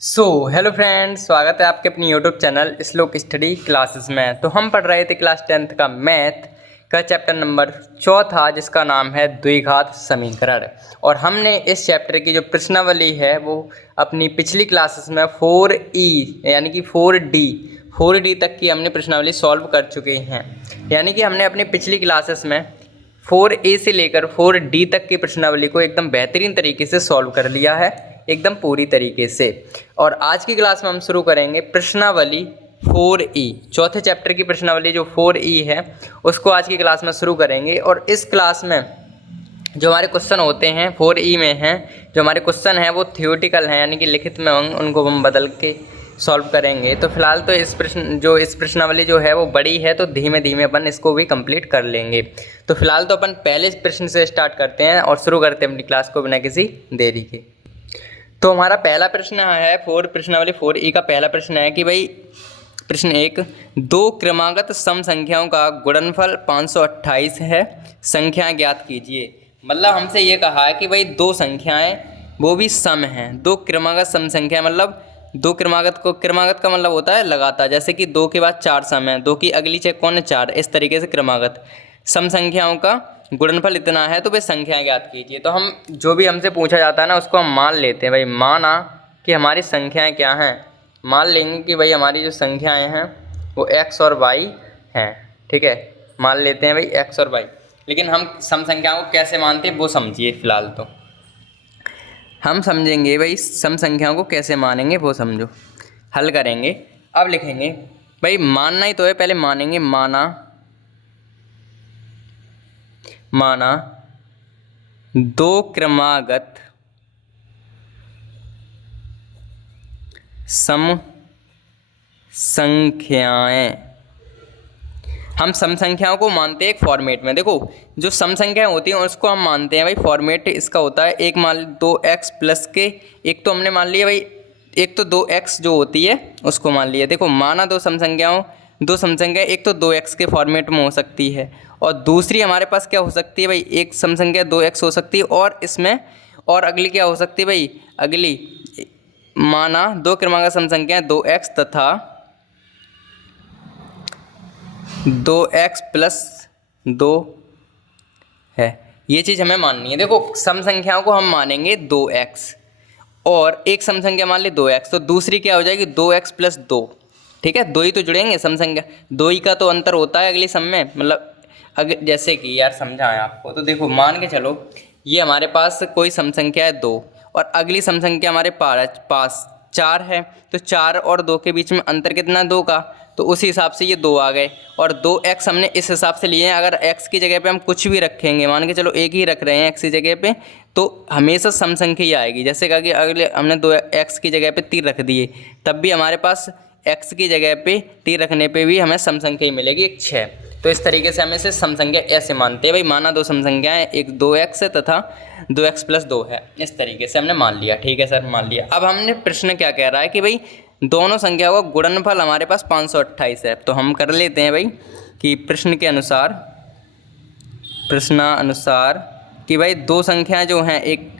Hello friends, स्वागत है आपके अपनी यूट्यूब चैनल श्लोक स्टडी क्लासेस में। तो हम पढ़ रहे थे क्लास 10th का मैथ का चैप्टर नंबर 4 जिसका नाम है द्विघात समीकरण। और हमने इस चैप्टर की जो प्रश्नावली है वो अपनी पिछली क्लासेस में 4E यानी कि 4D तक की हमने प्रश्नावली सॉल्व कर चुके हैं। यानी कि हमने अपनी पिछली क्लासेस में 4A से लेकर 4D तक की प्रश्नावली को एकदम बेहतरीन तरीके से सॉल्व कर लिया है, एकदम पूरी तरीके से। और आज की क्लास में हम शुरू करेंगे प्रश्नावली 4E, चौथे चैप्टर की प्रश्नावली जो 4E है उसको आज की क्लास में शुरू करेंगे। और इस क्लास में जो हमारे क्वेश्चन होते हैं 4E में हैं, जो हमारे क्वेश्चन हैं वो थ्योरेटिकल हैं, यानी कि लिखित में उनको हम बदल के सॉल्व करेंगे। तो फिलहाल तो इस प्रश्नावली जो है वो बड़ी है, तो धीमे धीमे अपन इसको भी कंप्लीट कर लेंगे। तो फिलहाल तो अपन पहले प्रश्न से स्टार्ट करते हैं और शुरू करते हैं अपनी क्लास को बिना किसी देरी के। तो हमारा पहला प्रश्न है प्रश्नावली 4E का पहला प्रश्न है कि भाई प्रश्न 1, दो क्रमागत सम संख्याओं का गुणनफल 528 है, संख्याएं ज्ञात कीजिए। मतलब हमसे ये कहा है कि भाई दो संख्याएं वो भी सम हैं, दो क्रमागत सम संख्या, मतलब दो क्रमागत का मतलब होता है लगातार, जैसे कि 2 के बाद 4 सम है, 2 की अगली चेक कौन है 4, इस तरीके से क्रमागत सम संख्याओं का गुणनफल इतना है तो वे संख्याएं ज्ञात कीजिए। तो हम जो भी हमसे पूछा जाता है ना उसको हम मान लेते हैं। भाई माना कि हमारी संख्याएं क्या हैं, मान लेंगे कि भाई हमारी जो संख्याएं हैं वो x और y हैं, ठीक है, मान लेते हैं भाई x और y। लेकिन हम सम संख्याओं को कैसे मानते हैं वो समझिए। फिलहाल तो हम समझेंगे भाई सम संख्याओं को कैसे मानेंगे वो समझो, हल करेंगे। अब लिखेंगे भाई मानना ही तो है, पहले मानेंगे। माना दो क्रमागत सम संख्याएं, हम सम संख्याओं को मानते हैं एक फॉर्मेट में। देखो जो सम संख्याएं होती हैं उसको हम मानते हैं भाई, फॉर्मेट इसका होता है एक मान 2x प्लस के, एक तो हमने मान लिया भाई, एक तो 2x जो होती है उसको मान लिया। देखो माना दो सम संख्या, एक तो 2x के फॉर्मेट में हो सकती है और दूसरी हमारे पास क्या हो सकती है भाई, एक सम संख्या 2x हो सकती है और इसमें और अगली क्या हो सकती है भाई, अगली माना दो क्रमांक सम संख्या 2x तथा 2x प्लस 2 है, ये चीज़ हमें माननी है। देखो सम संख्याओं को हम मानेंगे 2x और एक सम संख्या मान ली 2x, तो दूसरी क्या हो जाएगी 2x प्लस 2, ठीक है, दो ही तो जुड़ेंगे सम संख्या, दो ही का तो अंतर होता है अगली सम में। मतलब अगर जैसे कि यार समझाएं आपको, तो देखो मान के चलो ये हमारे पास कोई सम संख्या है 2 और अगली सम संख्या हमारे पास 4 है, तो 4 और 2 के बीच में अंतर कितना 2 का, तो उसी हिसाब से ये 2 आ गए। और 2x हमने इस हिसाब से लिए हैं, अगर x की जगह पे हम कुछ भी रखेंगे, मान के चलो एक ही रख रहे हैं x की जगह पे, तो हमेशा सम संख्या ही आएगी। जैसे कहा कि अगले हमने 2x की जगह पे 3 रख दिए, तब भी हमारे पास x की जगह पे 3 रखने पे भी हमें सम संख्या ही मिलेगी, एक 6। तो इस तरीके से हमें से सम संख्या ऐसे मानते हैं भाई, माना दो सम संख्याएं, एक 2x है तथा 2x प्लस 2 है, इस तरीके से हमने मान लिया। ठीक है सर, मान लिया। अब हमने प्रश्न क्या कह रहा है कि भाई दोनों संख्याओं का गुणनफल हमारे पास 528 है, तो हम कर लेते हैं भाई कि प्रश्नानुसार कि भाई दो संख्याएं जो हैं, एक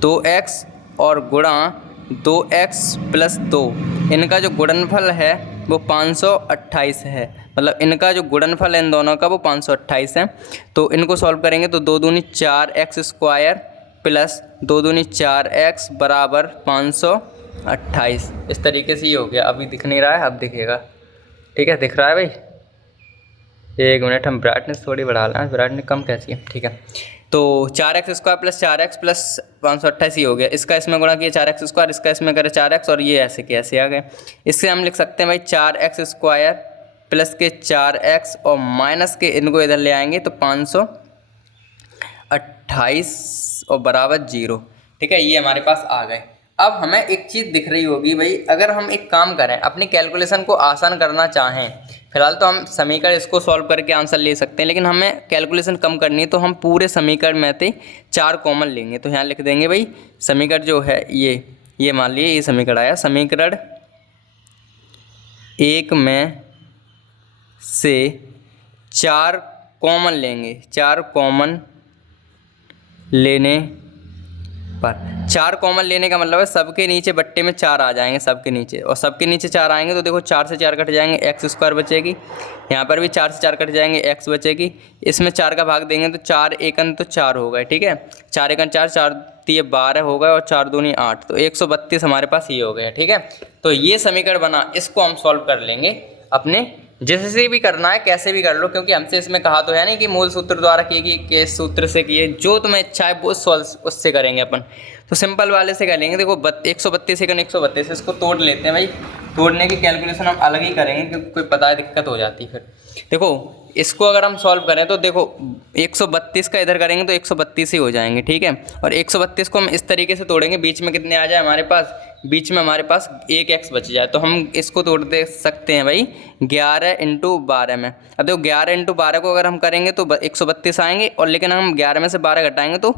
2x और गुणा 2x प्लस 2, इनका जो गुणनफल है वो 528 है। मतलब इनका जो गुणनफल है इन दोनों का वो 528 है। तो इनको सॉल्व करेंगे तो 2 दूनी 4x स्क्वायर प्लस 2 दूनी 4x बराबर 528, इस तरीके से ही हो गया। अभी दिख नहीं रहा है, अब दिखेगा, ठीक है, दिख रहा है भाई। एक मिनट, हम ब्राइटनेस थोड़ी बढ़ा लें, ब्राइटनेस कम कैसी है, ठीक है। तो 4x square plus 4x plus 528 ही हो गया, इसका इसमें गुणा किया 4x स्क्वायर, इसका इसमें करे 4x और ये ऐसे के ऐसे आ गए। इससे हम लिख सकते हैं भाई 4x स्क्वायर प्लस के 4x और माइनस के इनको इधर ले आएंगे तो 528 और बराबर 0, ठीक है, ये हमारे पास आ गए। अब हमें एक चीज़ दिख रही होगी भाई, अगर हम एक काम करें, अपनी कैलकुलेशन को आसान करना चाहें, फिलहाल तो हम समीकरण इसको सॉल्व करके आंसर ले सकते हैं, लेकिन हमें कैलकुलेशन कम करनी है तो हम पूरे समीकरण में से 4 कॉमन लेंगे। तो यहाँ लिख देंगे भाई समीकरण जो है ये मान लीजिए ये समीकरण आया, समीकरण 1 में से 4 कॉमन लेंगे, 4 कॉमन लेने पर। 4 कॉमन लेने का मतलब है सबके नीचे बट्टे में 4 आ जाएंगे, सबके नीचे, और सबके नीचे 4 आएंगे तो देखो 4 से 4 कट जाएंगे, एक्स स्क्वायर बचेगी। यहाँ पर भी 4 से 4 कट जाएंगे, एक्स बचेगी। इसमें 4 का भाग देंगे तो 4 एकन तो 4 हो गए, ठीक है। 4 एकन 4, 4 तिये 12 हो गए, और 4 दूनी 8, तो 132 हमारे पास ये हो गया, ठीक है। तो ये समीकरण बना, इसको हम सॉल्व कर लेंगे अपने, जैसे भी करना है कैसे भी कर लो, क्योंकि हमसे इसमें कहा तो है नहीं कि मूल सूत्र द्वारा किए कि केस सूत्र से किए, जो तुम्हें इच्छा है वो सॉल्व उससे करेंगे अपन। तो सिंपल वाले से कर लेंगे। देखो 132 सेकंड 132, इसको तोड़ लेते हैं भाई। तोड़ने की कैलकुलेशन हम अलग ही करेंगे क्योंकि कोई पता है दिक्कत हो जाती है फिर। देखो इसको अगर हम सॉल्व करें तो देखो 132 का इधर करेंगे तो 132 ही हो जाएंगे, ठीक है। और 132 को हम इस तरीके से तोड़ेंगे, बीच में कितने आ जाए हमारे पास, बीच में हमारे पास एक एक्स बच जाए, तो हम इसको तोड़ दे सकते हैं भाई 11 × 12 में। अब देखो 11 × 12 को अगर हम करेंगे तो 132 आएंगे, और लेकिन हम 11 में से 12 घटाएंगे तो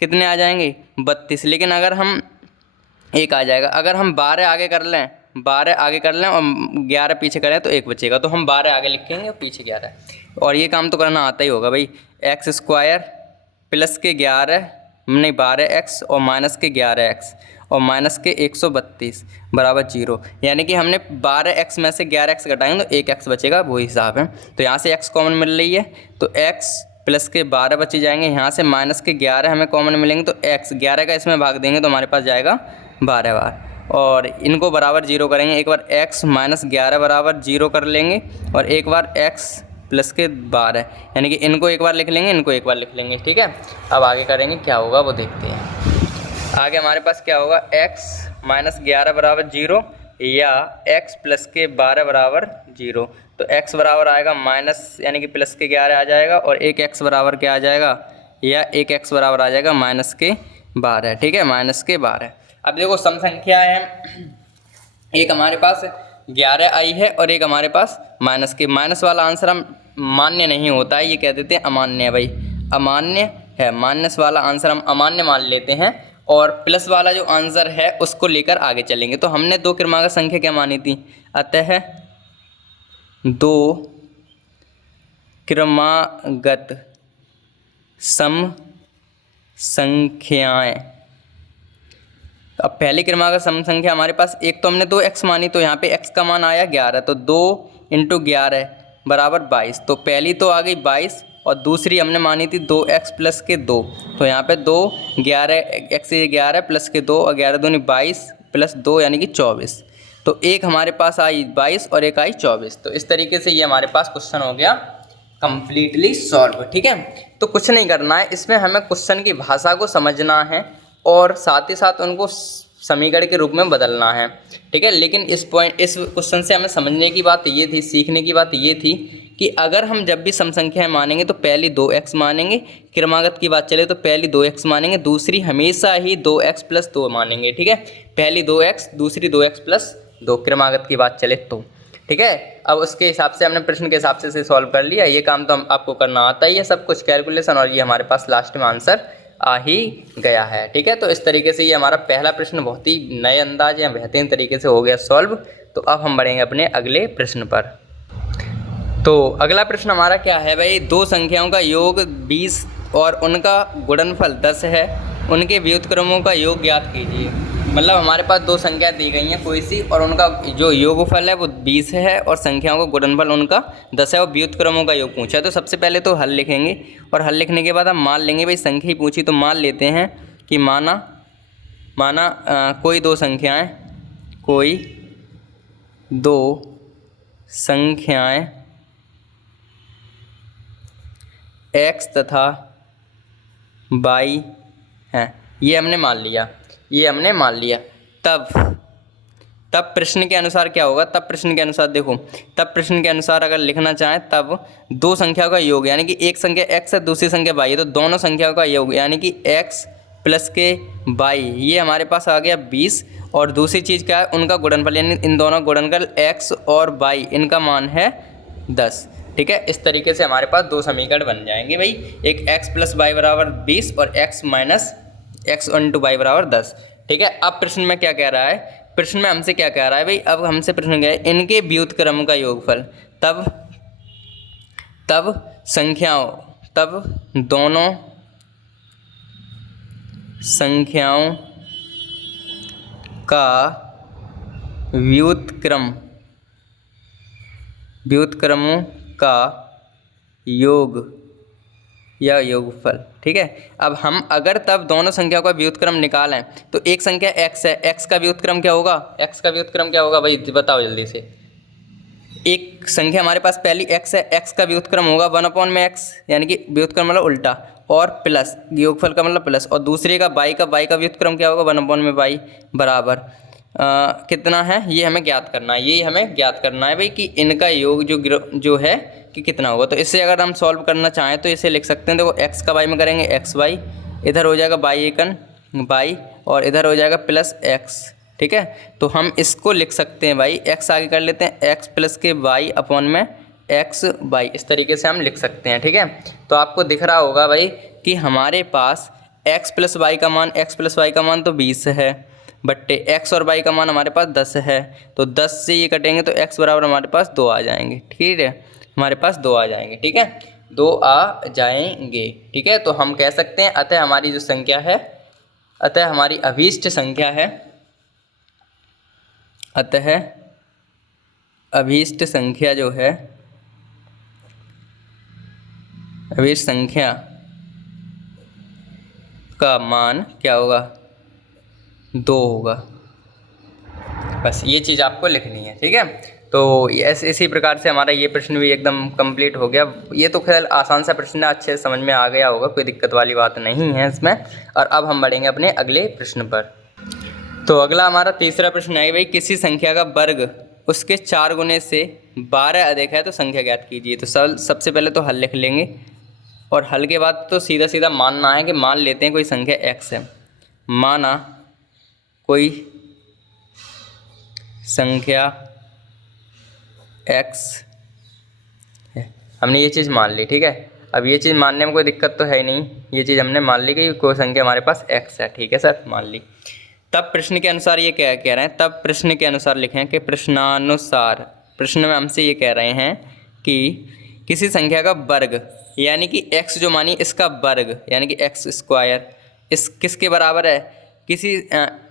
कितने आ जाएंगे 32, लेकिन अगर हम एक आ जाएगा। अगर हम 12 आगे कर लें, 12 आगे कर लें और 11 पीछे करें तो एक बचेगा, तो हम 12 आगे लिखेंगे और पीछे 11, और ये काम तो करना आता ही होगा भाई। एक्स स्क्वायर प्लस के 11 नहीं 12x और माइनस के 11x और माइनस के 132 बराबर 0, यानी कि हमने 12x में से 11x घटाएंगे तो 1x बचेगा, वही हिसाब है। तो यहाँ से x कॉमन मिल रही है तो x प्लस के 12 बचे जाएंगे, यहाँ से माइनस के 11 हमें कॉमन मिलेंगे तो x 11 का इसमें भाग देंगे तो हमारे पास जाएगा 12 बार, और इनको बराबर 0 करेंगे। एक बार x माइनस 11 बराबर 0 कर लेंगे, और एक बार x प्लस के 12, यानी कि इनको एक बार लिख लेंगे, इनको एक बार लिख लेंगे, ठीक है। अब आगे करेंगे क्या होगा वो देखते हैं। आगे हमारे पास क्या होगा, x माइनस 11 बराबर 0 या x प्लस के 12 बराबर 0, तो x बराबर आएगा माइनस यानी कि प्लस के 11 आ जाएगा, और एक x बराबर क्या आ जाएगा, या एक x बराबर आ जाएगा माइनस के 12, ठीक है, माइनस के 12। अब देखो सम संख्या है, एक हमारे पास 11 आई है और एक हमारे पास माइनस के, माइनस वाला आंसर हम मान्य नहीं होता है, ये कह देते हैं अमान्य है भाई, अमान्य है, माइनस वाला आंसर हम अमान्य मान लेते हैं, और प्लस वाला जो आंसर है उसको लेकर आगे चलेंगे। तो हमने 2 क्रमागत संख्या क्या मानी थी, अतः 2 क्रमागत सम संख्याएं। अब पहली क्रमागत सम संख्या हमारे पास, एक तो हमने 2x मानी तो यहाँ पे x का मान आया 11, तो 2 × 11 बराबर 22, तो पहली तो आ गई 22, और दूसरी हमने मानी थी 2x प्लस के 2, तो यहाँ पे 2 11 x 11 प्लस के 2 और 11 दूनी 22 प्लस 2 यानी कि 24, तो एक हमारे पास आई 22 और एक आई 24। तो इस तरीके से ये हमारे पास क्वेश्चन हो गया कंप्लीटली सॉल्व, ठीक है। तो कुछ नहीं करना है इसमें, हमें क्वेश्चन की भाषा को समझना है और साथ ही साथ उनको समीकरण के रूप में बदलना है, ठीक है। लेकिन इस क्वेश्चन से हमें समझने की बात ये थी, सीखने की बात ये थी कि अगर हम जब भी सम संख्याएं मानेंगे तो पहली 2x मानेंगे, क्रमागत की बात चले तो पहली 2x मानेंगे, दूसरी हमेशा ही 2x प्लस 2 मानेंगे, ठीक है। पहली 2x दूसरी 2x प्लस 2 क्रमागत की बात चले तो, ठीक है। अब उसके हिसाब से हमने प्रश्न के हिसाब से सॉल्व कर लिया, ये काम तो हम आपको करना आता ही है सब कुछ कैलकुलेशन, और ये हमारे पास लास्ट में आंसर आ ही गया है, ठीक है। तो इस तरीके से ये हमारा पहला प्रश्न बहुत ही नए अंदाज या बेहतरीन तरीके से हो गया सॉल्व। तो अब हम बढ़ेंगे अपने अगले प्रश्न पर। तो अगला प्रश्न हमारा क्या है भाई, 2 संख्याओं का योग 20 और उनका गुणनफल 10 है, उनके व्युत्क्रमों का योग ज्ञात कीजिए। मतलब हमारे पास 2 संख्या दी गई हैं कोई सी, और उनका जो योगफल है वो 20 है और संख्याओं का गुणनफल उनका 10 है, और व्युत्क्रमों का योग पूछा है। तो सबसे पहले तो हल लिखेंगे, और हल लिखने के बाद हम मान लेंगे भाई, संख्या ही पूछी तो मान लेते हैं कि माना कोई 2 संख्याएं, कोई 2 संख्याएं x तथा y हैं, ये हमने मान लिया। तब प्रश्न के अनुसार क्या होगा, तब प्रश्न के अनुसार देखो, तब प्रश्न के अनुसार अगर लिखना चाहें तब 2 संख्याओं का योग, यानी कि एक संख्या x है दूसरी संख्या y है, तो दोनों संख्याओं का योग यानी कि x प्लस के y, ये हमारे पास आ गया 20, और दूसरी चीज़ क्या है, उनका गुणनफल, यानी इन दोनों गुणनफल x और y, इनका मान है 10, ठीक है। इस तरीके से हमारे पास 2 समीकरण बन जाएंगे भाई, एक x प्लस y बराबर 20 और x minus x into y बराबर 10, ठीक है। अब प्रश्न में क्या कह रहा है, प्रश्न में हमसे क्या कह रहा है भाई, अब हमसे प्रश्न क्या है, इनके व्युत्क्रम का योगफल, तब संख्याओं, तब दोनों संख्याओं का व्युत्क्रमों का योग या योगफल। ठीक है, अब हम अगर तब दोनों संख्याओं का व्युत्क्रम निकालें तो एक संख्या x है, x का व्युत्क्रम क्या होगा, x का व्युत्क्रम क्या होगा भाई बताओ जल्दी से। एक संख्या हमारे पास पहली x है, x का व्युत्क्रम होगा 1/x, यानी कि व्युत्क्रम मतलब उल्टा, और प्लस योगफल का मतलब प्लस, और दूसरे का y का व्युत्क्रम क्या होगा 1/y बराबर कितना है, ये हमें ज्ञात करना है। ये हमें ज्ञात करना है भाई कि इनका योग जो है कि कितना होगा। तो इससे अगर हम सॉल्व करना चाहें तो इसे लिख सकते हैं, देखो x का y में करेंगे xy, इधर हो जाएगा y एकन y, और इधर हो जाएगा प्लस x। ठीक है, तो हम इसको लिख सकते हैं भाई, x आगे कर लेते हैं, x प्लस के y अपॉन में x y, इस तरीके से हम लिख सकते हैं। ठीक है, तो आपको दिख रहा होगा भाई कि हमारे पास x प्लस y का मान तो 20 है, बट्टे x और y का मान हमारे पास 10 है, तो 10 से ये कटेंगे तो x बराबर हमारे पास 2 आ जाएंगे। ठीक है, हमारे पास 2 आ जाएंगे। ठीक है, 2 आ जाएंगे। ठीक है, तो हम कह सकते हैं अतः हमारी जो संख्या है, अतः हमारी अभीष्ट संख्या है, अतः अभीष्ट संख्या जो है, अभीष्ट संख्या का मान क्या होगा 2 होगा। बस ये चीज़ आपको लिखनी है। ठीक है, तो इसी प्रकार से हमारा ये प्रश्न भी एकदम कंप्लीट हो गया। ये तो खैर आसान सा प्रश्न है, अच्छे से समझ में आ गया होगा, कोई दिक्कत वाली बात नहीं है इसमें। और अब हम बढ़ेंगे अपने अगले प्रश्न पर। तो अगला हमारा तीसरा प्रश्न है भाई, किसी संख्या का वर्ग उसके 4 गुने से 12 अधिक है तो संख्या ज्ञात कीजिए। तो सबसे पहले तो हल लिख लेंगे, और हल के बाद तो सीधा सीधा मानना है कि मान लेते हैं कोई संख्या x है, माना कोई संख्या x है, हमने ये चीज़ मान ली। ठीक है, अब ये चीज़ मानने में कोई दिक्कत तो है नहीं, ये चीज़ हमने मान ली कि कोई संख्या हमारे पास x है। ठीक है सर, मान ली। तब प्रश्न के अनुसार ये क्या कह रहे हैं, तब प्रश्न के अनुसार लिखें कि प्रश्नानुसार, प्रश्न में हमसे ये कह रहे हैं कि किसी संख्या का वर्ग, यानी कि x जो मानी इसका वर्ग, यानी कि x स्क्वायर, इस किसके बराबर है, किसी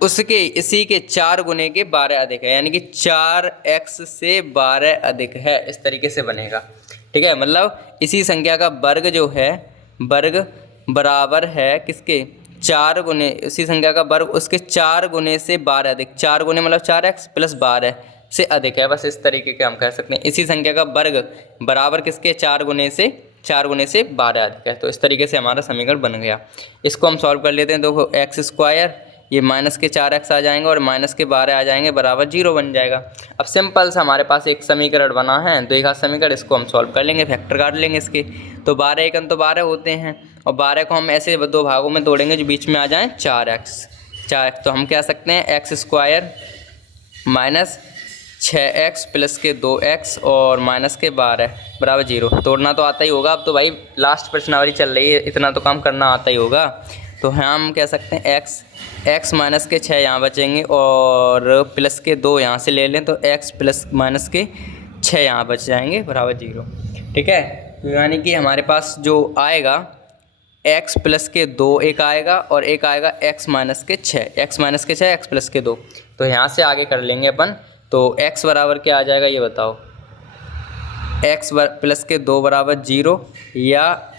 उसके इसी के 4 गुने के 12 अधिक है, यानी कि 4x से 12 अधिक है, इस तरीके से बनेगा। ठीक है, मतलब इसी संख्या का वर्ग जो है, वर्ग बराबर है किसके 4 गुने, इसी संख्या का वर्ग उसके 4 गुने से 12 अधिक, 4 गुने मतलब 4x प्लस 12 से अधिक है। बस इस तरीके के हम कह सकते हैं, इसी संख्या का वर्ग बराबर किसके 4 गुने से 12 अधिक है। तो इस तरीके से हमारा समीकरण बन गया। इसको हम सॉल्व कर लेते हैं। देखो x स्क्वायर, ये माइनस के 4x आ जाएंगे और माइनस के 12 आ जाएंगे, बराबर 0 बन जाएगा। अब सिंपल से हमारे पास एक समीकरण बना है, द्विघात समीकरण, इसको हम सॉल्व कर लेंगे, फैक्टर काट लेंगे इसके। तो 12 एकम तो 12 होते हैं, और 12 को हम ऐसे 2 भागों में तोड़ेंगे जो बीच में आ जाएँ 4x। तो हम कह सकते हैं x square minus 6x plus के 2x और माइनस के 12 बराबर 0। तोड़ना तो आता ही होगा, अब तो भाई लास्ट प्रश्नावली चल रही है, इतना तो काम करना आता ही होगा। तो हम कह सकते हैं x माइनस के 6 यहाँ बचेंगे, और प्लस के 2 यहाँ से ले लें तो x प्लस माइनस के 6 यहाँ बच जाएंगे, बराबर 0। ठीक है, यानी कि हमारे पास जो आएगा x प्लस के 2 एक आएगा, और एक आएगा x माइनस के 6, x प्लस के 2। तो यहाँ से आगे कर लेंगे अपन। तो x बराबर क्या आ जाएगा ये बताओ, x प्लस के 2 बराबर 0 या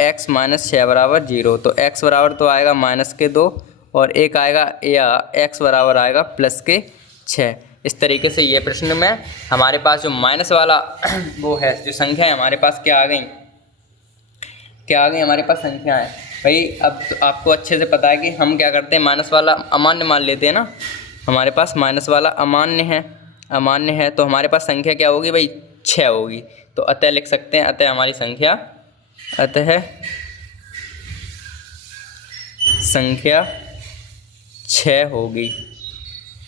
x माइनस 6 बराबर 0। तो x बराबर तो आएगा माइनस के 2, और एक आएगा या x बराबर आएगा प्लस के 6। इस तरीके से ये प्रश्न में हमारे पास जो माइनस वाला वो है, जो संख्या है हमारे पास क्या आ गई हमारे पास संख्या है भाई। अब तो आपको अच्छे से पता है कि हम क्या करते हैं, माइनस वाला अमान्य मान लेते हैं ना, हमारे पास माइनस वाला अमान्य है, तो हमारे पास संख्या क्या होगी भाई 6 होगी। तो अतः लिख सकते हैं, अतः हमारी संख्या 6 होगी।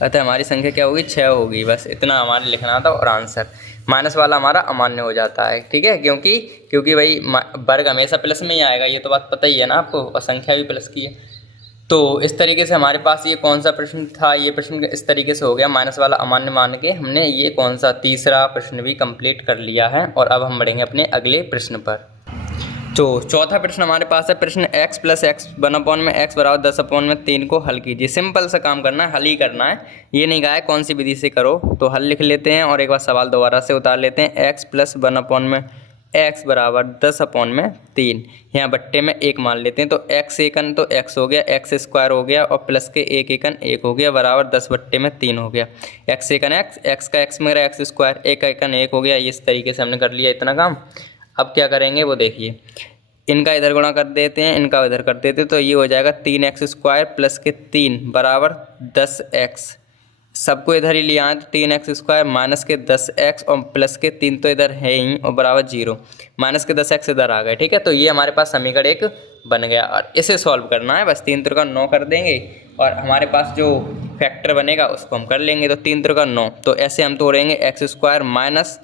अतः हमारी संख्या क्या होगी 6 होगी। बस इतना हमारे लिखना था, और आंसर माइनस वाला हमारा अमान्य हो जाता है। ठीक है, क्योंकि भाई वर्ग हमेशा प्लस में ही आएगा, ये तो बात पता ही है ना आपको, और संख्या भी प्लस की है। तो इस तरीके से हमारे पास ये कौन सा प्रश्न था, ये प्रश्न इस तरीके से हो गया, माइनस वाला अमान्य मान के हमने ये कौन सा तीसरा प्रश्न भी कंप्लीट कर लिया है। और अब हम बढ़ेंगे अपने अगले प्रश्न पर। तो चौथा प्रश्न हमारे पास है, प्रश्न x प्लस एक्स 1 में x बराबर 10/3 को हल कीजिए। सिंपल सा काम करना है, हल ही करना है, ये नहीं कहा है कौन सी विधि से करो। तो हल लिख लेते हैं और एक बार सवाल दोबारा से उतार लेते हैं। x प्लस 1 में x बराबर 10/3, यहाँ बट्टे में 1 मान लेते हैं। तो x एकन तो x हो गया, x स्क्वायर हो गया और प्लस के 1 एकन 1 हो गया, बराबर 10/3 हो गया। x एकन x का x में रहा x स्क्वायर, 1 का एकन 1 हो गया। इस तरीके से हमने कर लिया इतना काम। अब क्या करेंगे वो देखिए, इनका इधर गुणा कर देते हैं, इनका इधर कर देते हैं। तो ये हो जाएगा 3x स्क्वायर प्लस के 3 बराबर 10x। सबको इधर ही लिया है तो 3x स्क्वायर माइनस के 10x और प्लस के 3 तो इधर है ही और बराबर 0, माइनस के 10x इधर आ गए। ठीक है, तो ये हमारे पास समीकरण 1 बन गया और इसे सॉल्व करना है। बस 3 त्रिका 9 कर देंगे और हमारे पास जो फैक्टर बनेगा उसको हम कर लेंगे। तो 3 त्रिका 9, तो ऐसे हम तोड़ेंगे x स्क्वायर माइनस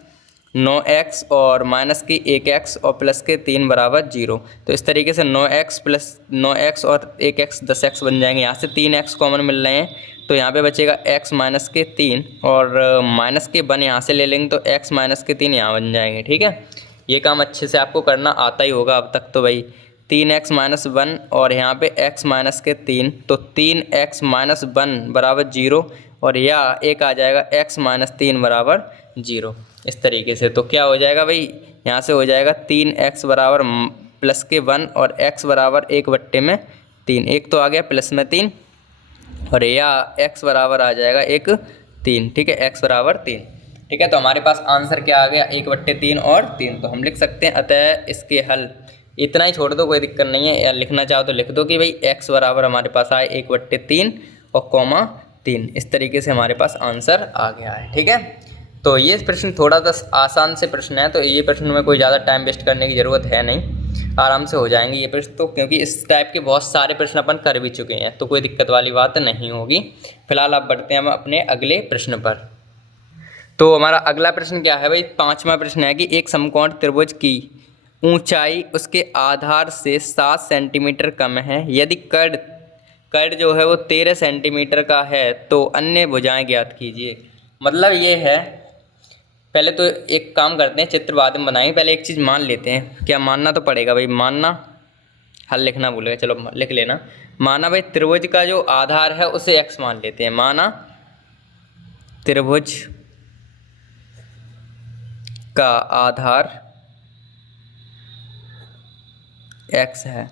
9x और माइनस की 1x और प्लस के 3 बराबर 0। तो इस तरीके से 9x प्लस 9x और 1x 10x बन जाएंगे। यहाँ से 3x कॉमन मिल रहे हैं तो यहाँ पे बचेगा x माइनस के 3 और माइनस के 1 यहाँ से ले लेंगे तो x माइनस के 3 यहाँ बन जाएंगे। ठीक है, ये काम अच्छे से आपको करना आता ही होगा अब तक तो भाई। 3x माइनस 1 और यहाँ पे x माइनस के 3, तो 3x माइनस 1 बराबर 0 और या एक आ जाएगा x माइनस 3 बराबर 0। इस तरीके से तो क्या हो जाएगा भाई, यहाँ से हो जाएगा 3x बराबर प्लस के 1 और x बराबर 1/3। 1 तो आ गया प्लस में 3 और या x बराबर आ जाएगा 3। ठीक है, x बराबर 3। ठीक है, तो हमारे पास आंसर क्या आ गया 1/3 और 3। तो हम लिख सकते हैं अतः इसके हल। इतना ही छोड़ दो, कोई दिक्कत नहीं है, या लिखना चाहो तो लिख दो कि भाई x बराबर हमारे पास आए 1/3 और कॉमा 3। इस तरीके से हमारे पास आंसर आ गया है। ठीक है, तो ये प्रश्न थोड़ा सा आसान से प्रश्न है, तो ये प्रश्न में कोई ज़्यादा टाइम वेस्ट करने की ज़रूरत है नहीं, आराम से हो जाएंगे ये प्रश्न तो, क्योंकि इस टाइप के बहुत सारे प्रश्न अपन कर भी चुके हैं, तो कोई दिक्कत वाली बात नहीं होगी। फिलहाल आप बढ़ते हैं हम अपने अगले प्रश्न पर। तो हमारा अगला प्रश्न क्या है भाई, 5वां प्रश्न है कि एक समकोण त्रिभुज की ऊंचाई उसके आधार से 7 सेंटीमीटर कम है। यदि कर्ण जो है वो 13 सेंटीमीटर का है तो अन्य भुजाएं ज्ञात कीजिए। मतलब ये है, पहले तो एक काम करते हैं, चित्र बाद में बनाएंगे, पहले एक चीज़ मान लेते हैं। क्या मानना तो पड़ेगा भाई, मानना, हल लिखना भूलेगा, चलो लिख लेना। माना भाई त्रिभुज का जो आधार है उसे x मान लेते हैं। माना त्रिभुज का आधार x है।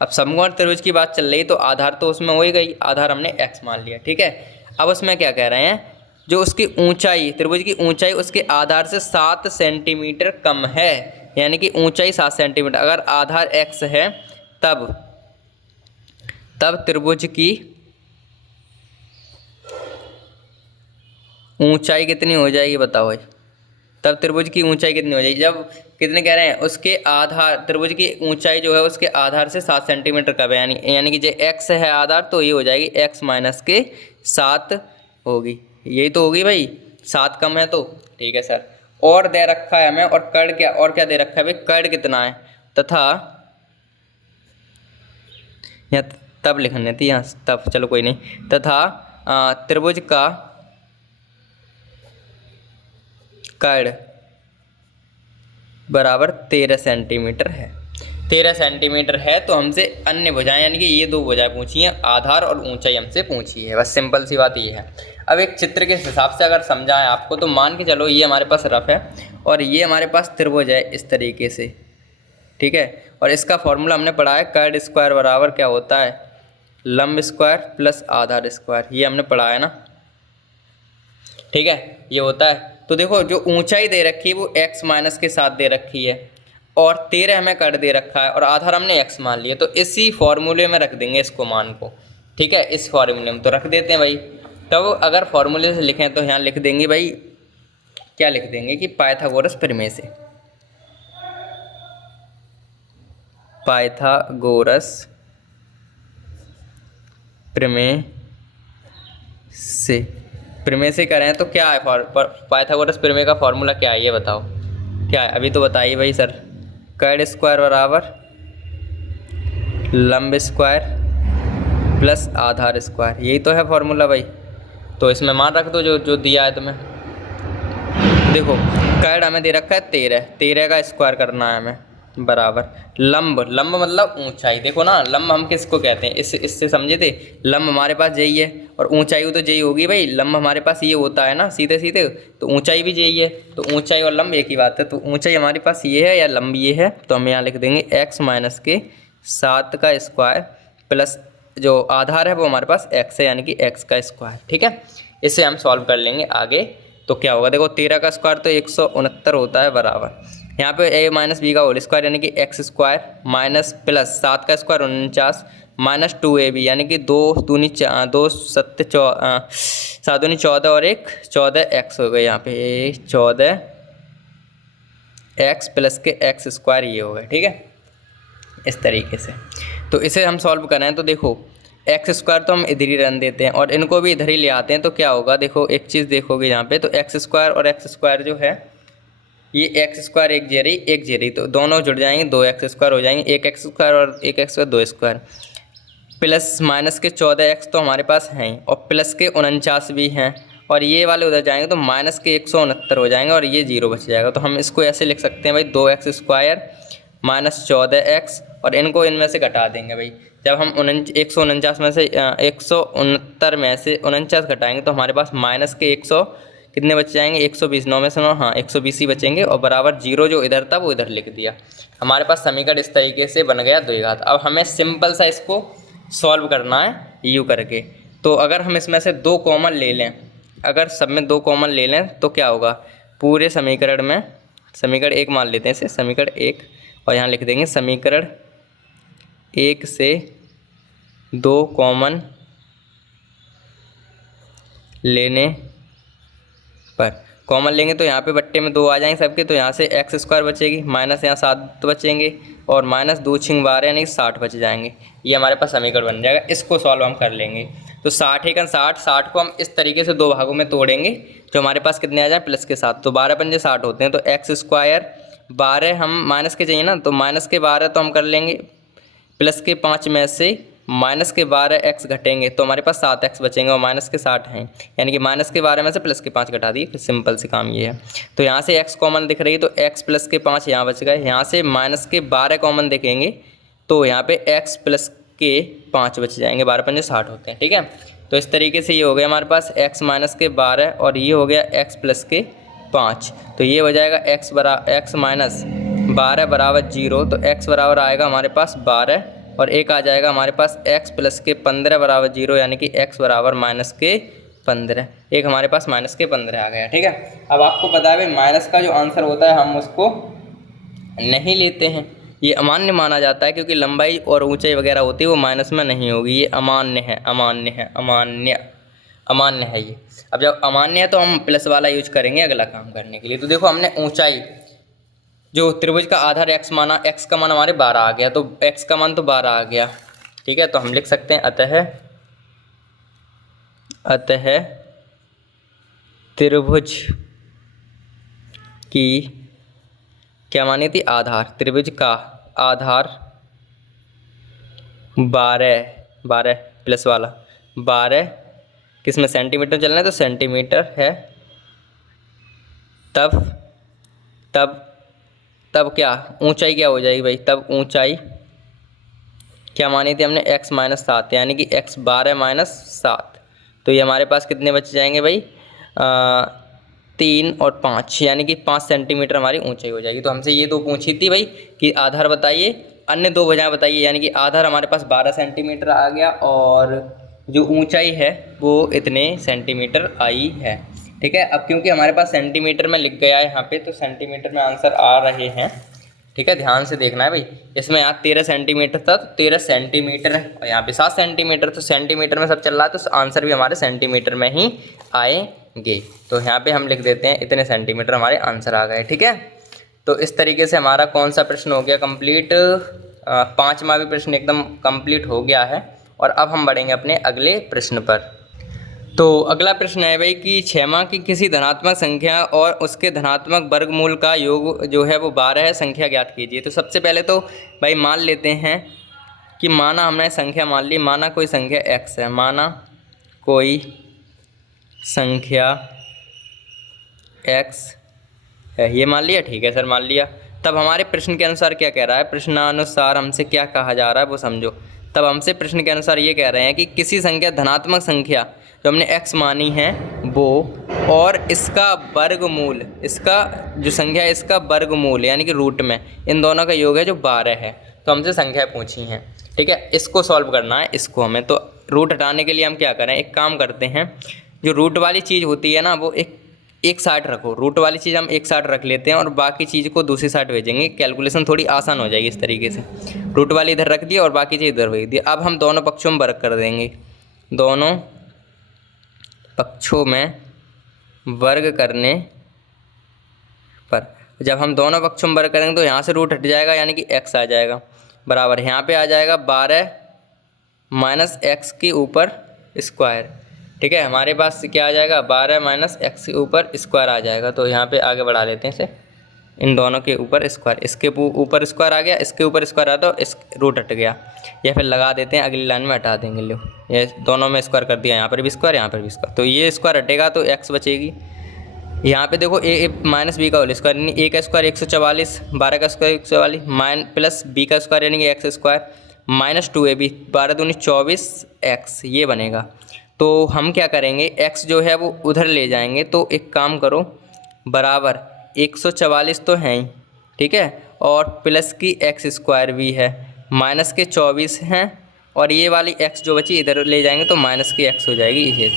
अब समकोण त्रिभुज की बात चल रही तो आधार तो उसमें हो ही गई, आधार हमने x मान लिया। ठीक है, अब उसमें क्या कह रहे हैं, जो उसकी ऊंचाई, त्रिभुज की ऊंचाई उसके आधार से 7 सेंटीमीटर कम है, यानी कि ऊंचाई 7 सेंटीमीटर। अगर आधार x है तब त्रिभुज की ऊंचाई कितनी हो जाएगी बताओ भाई। तब त्रिभुज की ऊंचाई कितनी हो जाएगी, जब कितने कह रहे हैं उसके आधार, त्रिभुज की ऊंचाई जो है उसके आधार से 7 सेंटीमीटर कम है, यानी कि जो x है आधार, तो ये हो जाएगी x माइनस के 7 होगी। यही तो होगी भाई, 7 कम है तो। ठीक है सर, और दे रखा है हमें, और कर्ण क्या, और क्या दे रखा है भाई, कर्ण कितना है, तथा या तब लिखने थी यहाँ तब, चलो कोई नहीं, तथा त्रिभुज का कर्ण बराबर 13 सेंटीमीटर है। 13 सेंटीमीटर है तो हमसे अन्य भुजाएं, यानी कि ये 2 भुजाएं पूछी हैं, आधार और ऊंचाई हमसे पूछी है। बस सिंपल सी बात ये है। अब एक चित्र के हिसाब से अगर समझाएं आपको, तो मान के चलो ये हमारे पास रफ है और ये हमारे पास त्रिभुज है इस तरीके से। ठीक है, और इसका फॉर्मूला हमने पढ़ा है, कर्ण स्क्वायर बराबर क्या होता है, लंब स्क्वायर प्लस आधार स्क्वायर, ये हमने पढ़ा है ना। ठीक है, ये होता है। तो देखो जो ऊंचाई दे रखी है वो x माइनस के 7 दे रखी है और 13 हमें कर्ण दे रखा है और आधार हमने x मान लिया, तो इसी फॉर्मूले में रख देंगे इसको मान को। ठीक है, इस फॉर्मूले में तो रख देते हैं भाई। तब अगर फॉर्मूले से लिखें तो यहाँ लिख देंगे भाई, क्या लिख देंगे कि पाइथागोरस प्रमेय से, पाइथागोरस प्रमेय से, प्रमेय से करें तो क्या है, पाइथागोरस प्रमेय का फॉर्मूला क्या है ये बताओ, क्या है अभी तो बताइए भाई सर। कर्ण स्क्वायर बराबर लंब स्क्वायर प्लस आधार स्क्वायर, यही तो है फॉर्मूला भाई। तो इसमें मान रख दो जो दिया है तुम्हें। देखो कर्ण हमें दे रखा है 13 का स्क्वायर करना है हमें, बराबर लंब, लंब मतलब ऊंचाई। देखो ना, लंब हम किसको कहते हैं, इससे समझे थे। लंब हमारे पास यही है और ऊंचाई तो यही होगी भाई। लंब हमारे पास ये होता है ना सीधे सीधे, तो ऊंचाई भी यही है। तो ऊंचाई और लंब एक ही बात है। तो ऊंचाई हमारे पास ये है या लंब ये है, तो हम यहाँ लिख देंगे x माइनस के 7 का स्क्वायर प्लस जो आधार है वो हमारे पास x है, यानी कि x का स्क्वायर। ठीक है, इसे हम सॉल्व कर लेंगे आगे। तो क्या होगा, देखो 13 का स्क्वायर तो 169 होता है, बराबर यहाँ पे a माइनस बी का होल स्क्वायर यानी कि एक्स स्क्वायर माइनस प्लस 7 का स्क्वायर 49 माइनस 2ab यानी कि 2 दूनी 2 7 7 दूनी 14 और 1 14x हो गए। यहाँ पे 14x प्लस के एक्स स्क्वायर ये हो गए। ठीक है, इस तरीके से। तो इसे हम सॉल्व करें तो देखो एक्स स्क्वायर तो हम इधर ही रन देते हैं और इनको भी इधर ही ले आते हैं। तो क्या होगा, देखो एक चीज़ देखोगे यहाँ पे, तो एक्स स्क्वायर और एक्स स्क्वायर जो है ये एक्स स्क्वायर एक जेरी तो दोनों जुड़ जाएंगे, 2x स्क्वायर हो जाएंगे। एक एक्स स्क्वायर और एक x square 2 square plus minus के 14x तो हमारे पास हैं और प्लस के 49 भी हैं और ये वाले उधर जाएंगे तो माइनस के 169 हो जाएंगे और ये 0 बच जाएगा। तो हम इसको ऐसे लिख सकते हैं भाई 2x स्क्वायर माइनस 14x और इनको इनमें से घटा देंगे भाई। जब हम 149 में से 169 में से 49 घटाएंगे तो हमारे पास माइनस के 100 कितने बच जाएंगे, 120, 9 में से 9, हाँ 120 ही बचेंगे और बराबर 0 जो इधर था वो इधर लिख दिया। हमारे पास समीकरण इस तरीके से बन गया द्विघात। अब हमें सिंपल सा इसको सॉल्व करना है यू करके। तो अगर हम इसमें से 2 कॉमन ले लें, अगर सब में 2 कॉमन ले लें तो क्या होगा, पूरे समीकरण में समीकरण 1 मान लेते हैं इसे, समीकरण 1 और यहाँ लिख देंगे समीकरण 1 से 2 कॉमन लेने पर, कॉमन लेंगे तो यहाँ पे बट्टे में 2 आ जाएंगे सबके, तो यहाँ से एक्स स्क्वायर बचेगी माइनस यहाँ 7 बचेंगे और माइनस 2 छिंग 12 यानी 60 बच जाएंगे। ये हमारे पास समीकरण बन जाएगा। इसको सॉल्व हम कर लेंगे। तो 60 एकन 60 को हम इस तरीके से 2 भागों में तोड़ेंगे जो हमारे पास कितने आ जाए प्लस के 7, तो 12 पंजे 60 होते हैं। तो एक्स स्क्वायर 12 हम माइनस के चाहिए ना, तो माइनस के 12 तो हम कर लेंगे, प्लस के 5 में से माइनस के 12x घटेंगे तो हमारे पास 7x बचेंगे और माइनस के 60 हैं, यानी कि माइनस के 12 में से प्लस के 5 घटा दिए। फिर सिंपल से काम ये है। तो यहाँ से x कॉमन दिख रही है तो x प्लस के 5 यहाँ बच गए। यहाँ से माइनस के 12 कॉमन देखेंगे तो यहाँ पे x प्लस के 5 बच जाएंगे, 12 पंजे 60 होते हैं। ठीक है, तो इस तरीके से ये हो गया हमारे पास x माइनस के 12 और ये हो गया x प्लस के 5। तो ये हो जाएगा x माइनस 12 बराबर 0, तो x बराबर आएगा हमारे पास 12 और एक आ जाएगा हमारे पास x प्लस के 15 बराबर 0, यानी कि x बराबर माइनस के 15। एक हमारे पास माइनस के 15 आ गया। ठीक है, अब आपको पता है भाई माइनस का जो आंसर होता है हम उसको नहीं लेते हैं, ये अमान्य माना जाता है क्योंकि लंबाई और ऊंचाई वगैरह होती है वो माइनस में नहीं होगी। ये अमान्य है, अमान्य है, अमान्य है ये। अब जब अमान्य है तो हम प्लस वाला यूज करेंगे अगला काम करने के लिए। तो देखो हमने ऊंचाई जो त्रिभुज का आधार x माना, x का मान हमारे 12 आ गया, तो x का मान तो 12 आ गया। ठीक है, तो हम लिख सकते हैं अतः त्रिभुज की क्या मानी थी, आधार, त्रिभुज का आधार 12 प्लस वाला 12 किस में सेंटीमीटर चलना है तो सेंटीमीटर है। तब क्या ऊंचाई क्या हो जाएगी भाई, तब ऊंचाई क्या मानी थी हमने x माइनस 7 यानी कि x 12 माइनस 7। तो ये हमारे पास कितने बच जाएंगे भाई 3 और 5 यानी कि 5 सेंटीमीटर हमारी ऊंचाई हो जाएगी। तो हमसे ये 2 पूछी थी भाई कि आधार बताइए, अन्य 2 वजह बताइए, यानी कि आधार हमारे पास 12 सेंटीमीटर आ गया और जो ऊंचाई है वो इतने सेंटीमीटर आई है। ठीक है, अब क्योंकि हमारे पास सेंटीमीटर में लिख गया है यहाँ पे तो सेंटीमीटर में आंसर आ रहे हैं। ठीक है, ध्यान से देखना है भाई। इसमें यहाँ 13 सेंटीमीटर था तो 13 सेंटीमीटर है और यहाँ पे 7 सेंटीमीटर, तो सेंटीमीटर में सब चल रहा है तो आंसर भी हमारे सेंटीमीटर में ही आएंगे। तो यहाँ पे हम लिख देते हैं इतने सेंटीमीटर हमारे आंसर आ गए। ठीक है, तो इस तरीके से हमारा कौन सा प्रश्न हो गया कंप्लीट, 5वां भी प्रश्न एकदम कंप्लीट हो गया है। और अब हम बढ़ेंगे अपने अगले प्रश्न पर। तो अगला प्रश्न है भाई कि 6वां की किसी धनात्मक संख्या और उसके धनात्मक वर्गमूल का योग जो है वो 12 है, संख्या ज्ञात कीजिए। तो सबसे पहले तो भाई मान लेते हैं कि माना हमने संख्या मान ली, माना कोई संख्या x है, माना कोई संख्या x है, ये मान लिया। ठीक है सर, मान लिया। तब हमारे प्रश्न के अनुसार क्या कह रहा है, प्रश्नानुसार हमसे क्या कहा जा रहा है वो समझो। तब हमसे प्रश्न के अनुसार ये कह रहे हैं कि किसी संख्या धनात्मक संख्या जो हमने x मानी है वो और इसका वर्गमूल, इसका जो संख्या है इसका वर्गमूल यानी कि रूट में इन दोनों का योग है जो 12 है। तो हमसे संख्या पूछी हैं, ठीक है। इसको सॉल्व करना है इसको हमें। तो रूट हटाने के लिए हम क्या करें, एक काम करते हैं, जो रूट वाली चीज़ होती है ना वो एक साइड रखो, रूट वाली चीज़ हम एक साइड रख लेते हैं और बाकी चीज़ को दूसरी साइड भेजेंगे। कैलकुलेशन थोड़ी आसान हो जाएगी इस तरीके से। रूट वाली इधर रख दिया और बाकी चीज़ इधर भेज दिया। अब हम दोनों पक्षों में वर्ग कर देंगे, दोनों पक्षों में वर्ग करने पर जब हम दोनों पक्षों में वर्ग करेंगे तो यहाँ से रूट हट जाएगा यानी कि x आ जाएगा, बराबर यहाँ पे आ जाएगा 12 माइनस एक्स के ऊपर स्क्वायर, ठीक है। हमारे पास क्या आ जाएगा, 12 माइनस एक्स के ऊपर स्क्वायर आ जाएगा। तो यहाँ पे आगे बढ़ा लेते हैं इसे, इन दोनों के ऊपर स्क्वायर, इसके ऊपर स्क्वायर आ गया, इसके ऊपर स्क्वायर आ तो इस रूट हट गया। या फिर लगा देते हैं अगली लाइन में हटा देंगे, लो ये दोनों में स्क्वायर कर दिया, यहाँ पर भी स्क्वायर यहाँ पर भी स्क्वायर, तो ये स्क्वायर हटेगा तो एक्स बचेगी। यहाँ पे देखो ए माइनस बी का होल स्क्वायर यानी ए का स्क्वायर 144, 12 का स्क्वायर 144 माइन प्लस बी का स्क्वायर यानी कि एक्स स्क्वायर माइनस 2ab, 12 दूनी 24 एक्स, ये बनेगा। तो हम क्या करेंगे, एक्स जो है वो उधर ले जाएंगे। तो एक काम करो, बराबर 144 तो है ही, ठीक है, और प्लस की एक्स स्क्वायर भी है, माइनस के 24 हैं, और ये वाली एक्स जो बची इधर ले जाएंगे तो माइनस की एक्स हो जाएगी ये,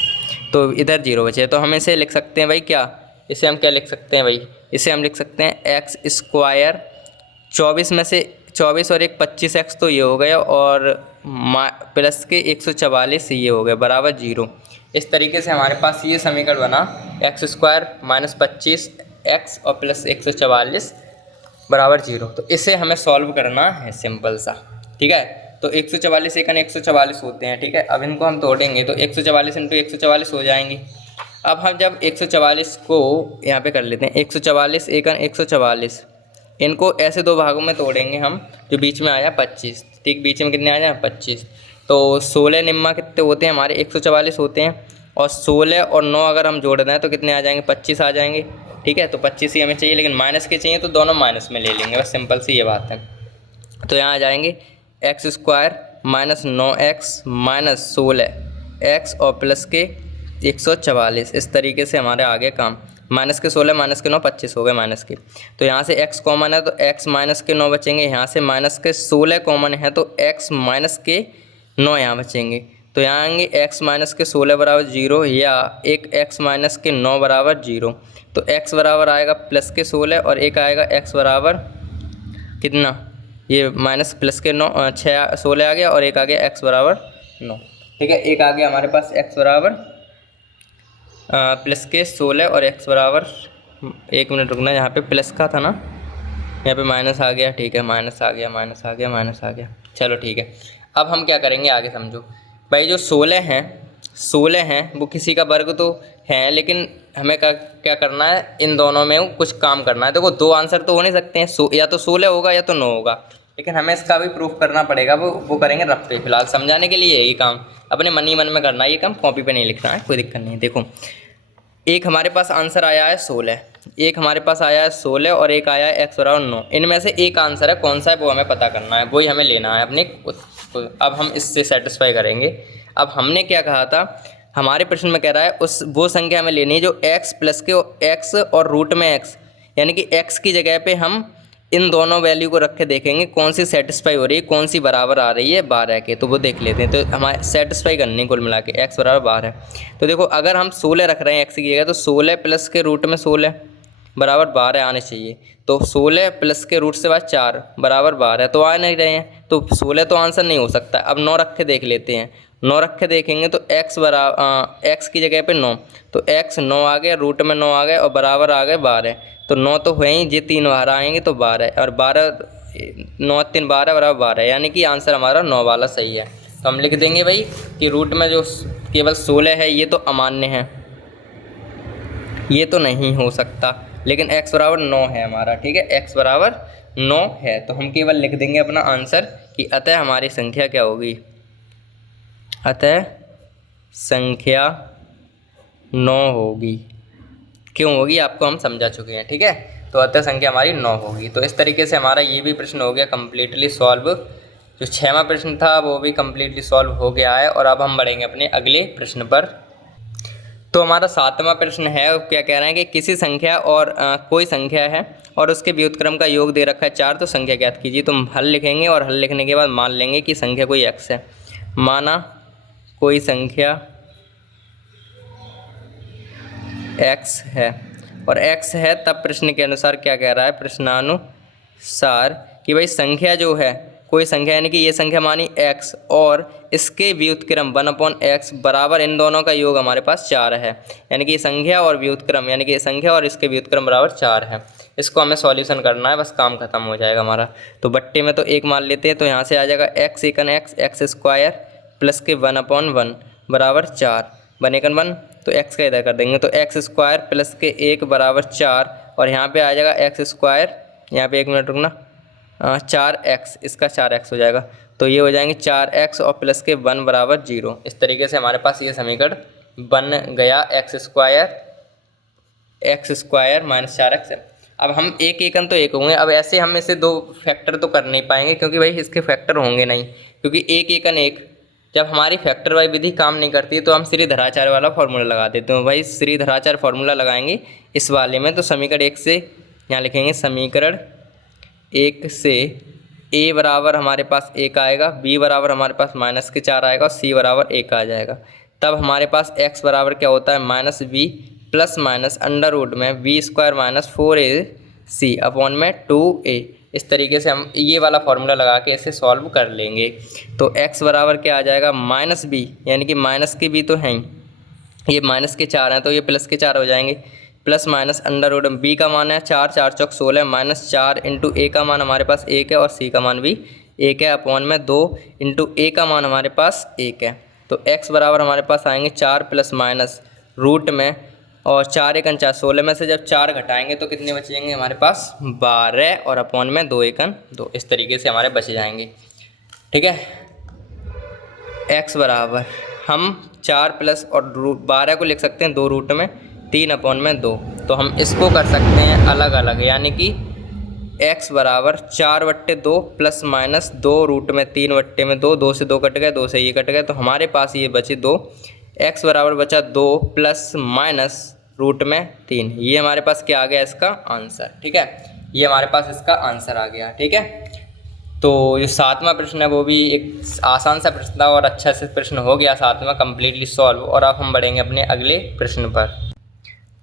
तो इधर 0 बचे। तो हम इसे लिख सकते हैं भाई क्या, इसे हम क्या लिख सकते हैं भाई, इसे हम लिख सकते हैं एक्स स्क्वायर 24 में से 24 और एक 25 एक्स तो ये हो गया, और प्लस के 144 ये हो गया, बराबर 0। इस तरीके से हमारे पास ये समीकरण बना, एक्स स्क्वायर माइनस 25 एक्स और प्लस 144 बराबर 0। तो इसे हमें सॉल्व करना है सिंपल सा, ठीक है। तो 144 एकन 144 होते हैं, ठीक है। अब इनको हम तोड़ेंगे तो 144 इंटू 144 हो जाएंगी। अब हम जब 144 को यहाँ पे कर लेते हैं, 144 एकन 144, इनको ऐसे दो भागों में तोड़ेंगे हम, जो बीच में आया 25, ठीक, बीच में कितने आ जाए 25। तो 16 निम्मा कितने होते हैं हमारे, 144 होते हैं, और 16 और 9 अगर हम जोड़ दें तो कितने आ जाएंगे, 25 आ जाएंगे, ठीक है। तो 25 ही हमें चाहिए, लेकिन माइनस के चाहिए तो दोनों माइनस में ले लेंगे, बस सिंपल सी ये बात है। तो यहाँ आ जाएंगे x square minus 9x minus 16x और प्लस के 144। इस तरीके से हमारे आगे काम, माइनस के 16 माइनस के 9 25 हो गए माइनस के। तो यहाँ से x कॉमन है तो x माइनस के 9 बचेंगे, यहाँ से माइनस के 16 कॉमन है तो x माइनस के 9 यहाँ बचेंगे। तो यहाँ आएंगे x माइनस के 16 बराबर 0 या एक x माइनस के 9 बराबर 0। तो x बराबर आएगा प्लस के 16 और एक आएगा x बराबर कितना, ये माइनस प्लस के 9 16 आ गया, और एक आ गया x बराबर 9, ठीक है। एक आ गया हमारे पास x बराबर प्लस के 16 और x बराबर, एक मिनट रुकना, यहाँ पे प्लस का था ना, यहाँ पे माइनस आ गया, ठीक है, माइनस आ गया, माइनस आ गया, माइनस आ गया, चलो ठीक है। अब हम क्या करेंगे आगे समझो भाई, जो 16 हैं वो किसी का वर्ग तो है, लेकिन हमें क्या करना है, इन दोनों में कुछ काम करना है। देखो दो आंसर तो हो नहीं सकते हैं, या तो 16 होगा या तो 9 होगा, लेकिन हमें इसका भी प्रूफ करना पड़ेगा, वो करेंगे रफ पे। फिलहाल समझाने के लिए यही काम अपने मन ही मन में करना है, ये काम कॉपी पे नहीं लिखना है, कोई दिक्कत नहीं। देखो एक हमारे पास आंसर आया है 16, एक हमारे पास आया है 16 और एक आया है x बराबर 9। इनमें से एक आंसर है, कौन सा है वो हमें पता करना है, वही हमें लेना है अपने। अब हम इससे सेटिस्फाई करेंगे। अब हमने क्या कहा था, हमारे प्रश्न में कह रहा है वो संख्या हमें लेनी है जो x प्लस के x और रूट में x, यानी कि x की जगह पे हम इन दोनों वैल्यू को रख के देखेंगे कौन सी सेटिस्फाई हो रही है, कौन सी बराबर आ रही है 12 के, तो वो देख लेते हैं। तो हमारे सेटिस्फाई करनी कुल मिला के x बराबर 12। तो देखो अगर हम 16 रख रहे हैं x की जगह, तो 16 प्लस के रूट में 16 बराबर 12 आने चाहिए। तो 16 प्लस के रूट से बाद 4 बराबर 12, तो आ नहीं रहे हैं, तो 16 तो आंसर नहीं हो सकता। अब 9 रख के देख लेते हैं, 9 रख के देखेंगे तो x बराबर x की जगह पे 9, तो x 9 आ गया, रूट में 9 आ गए और बराबर आ गए 12। तो 9 तो हुए ही, ये 3 बाहर आएंगे तो 12, और 12 9 3 12 बराबर 12, यानी कि आंसर हमारा 9 वाला सही है। तो हम लिख देंगे भाई कि रूट में जो केवल 16 है ये तो अमान्य है, ये तो नहीं हो सकता, लेकिन x बराबर 9 है हमारा, ठीक है, x बराबर 9 है। तो हम केवल लिख देंगे अपना आंसर कि अतः हमारी संख्या क्या होगी, अतः संख्या 9 होगी। क्यों होगी आपको हम समझा चुके हैं, ठीक है। तो अतः संख्या हमारी 9 होगी। तो इस तरीके से हमारा ये भी प्रश्न हो गया कम्प्लीटली सॉल्व। जो 6वां प्रश्न था वो भी कम्प्लीटली सॉल्व हो गया है। और अब हम बढ़ेंगे अपने अगले प्रश्न पर। तो हमारा 7वां प्रश्न है, क्या कह रहे हैं कि किसी संख्या और कोई संख्या है और उसके व्युत्क्रम का योग दे रखा है 4, तो संख्या ज्ञात कीजिए। तो हम हल लिखेंगे और हल लिखने के बाद मान लेंगे कि संख्या कोई x है। माना कोई संख्या x है और x है, तब प्रश्न के अनुसार क्या कह रहा है, प्रश्नानुसार कि भाई संख्या जो है कोई संख्या यानी कि ये संख्या मानी x और इसके व्युत्क्रम 1/x बराबर इन दोनों का योग हमारे पास 4 है। यानी कि संख्या और व्युत्क्रम यानी कि संख्या और इसके व्युत्क्रम बराबर 4 है। इसको हमें सॉल्यूशन करना है, बस काम खत्म हो जाएगा हमारा। तो बट्टे में तो 1 मान लेते हैं, तो यहाँ से आ जाएगा x एकन x स्क्वायर प्लस के 1/1 बराबर 4 1 एकन 1, तो x का इधर कर देंगे तो x स्क्वायर प्लस के 1 बराबर 4 और यहाँ पे आ जाएगा x स्क्वायर, यहाँ पे 1 मिनट रुकना, 4x, इसका 4x हो जाएगा। तो ये हो जाएंगे 4x और प्लस के 1 बराबर 0। इस तरीके से हमारे पास ये समीकरण बन गया x स्क्वायर माइनस 4x है। अब हम एक एकन तो एक होंगे, अब ऐसे हम इसे 2 फैक्टर तो कर नहीं पाएंगे क्योंकि भाई इसके फैक्टर होंगे नहीं, क्योंकि एक एकन एक, जब हमारी फैक्टर वाई विधि काम नहीं करती तो हम श्रीधराचार्य वाला फॉर्मूला लगा देते हैं। भाई श्रीधराचार्य फॉर्मूला लगाएंगे इस वाले में, तो समीकरण 1 से यहाँ लिखेंगे समीकरण 1 से a बराबर हमारे पास 1 आएगा, b बराबर हमारे पास माइनस के 4 आएगा और c बराबर 1 आ जाएगा। तब हमारे पास x बराबर क्या होता है minus b plus minus under root में b square minus 4ac upon में 2a। इस तरीके से हम ये वाला फॉर्मूला लगा के इसे सॉल्व कर लेंगे। तो x बराबर क्या आ जाएगा माइनस b, यानी कि माइनस के b तो हैं ही, ये माइनस के 4 हैं तो ये प्लस के 4 हो जाएंगे, प्लस माइनस अंडर रूट में b का मान है 4 4 चौक 16 माइनस 4 इंटू a का मान हमारे पास 1 है और c का मान भी 1 है अपॉन में 2 इंटू a का मान हमारे पास 1 है। तो x बराबर हमारे पास आएंगे 4 प्लस माइनस रूट में और 4 एकन 4 16 में से जब 4 घटाएंगे तो कितने बचेंगे हमारे पास 12 और अपॉन में 2 एकन 2। इस तरीके से हमारे बच जाएंगे। ठीक है, x बराबर हम 4 प्लस और 12 को लिख सकते हैं 2 रूट में 3 अपॉन में 2, तो हम इसको कर सकते हैं अलग अलग, यानी कि x बराबर 4/2 प्लस माइनस 2 रूट में 3/2 में 2, 2 से 2 कट गए, 2 से ये कट गए, तो हमारे पास ये बचे 2, x बराबर बचा 2 प्लस माइनस रूट में 3। ये हमारे पास क्या आ गया इसका आंसर। ठीक है, ये हमारे पास इसका आंसर आ गया। ठीक है, तो जो 7वां प्रश्न है वो भी एक आसान सा प्रश्न था और अच्छा से प्रश्न हो गया 7वां कम्प्लीटली सॉल्व। और अब हम बढ़ेंगे अपने अगले प्रश्न पर।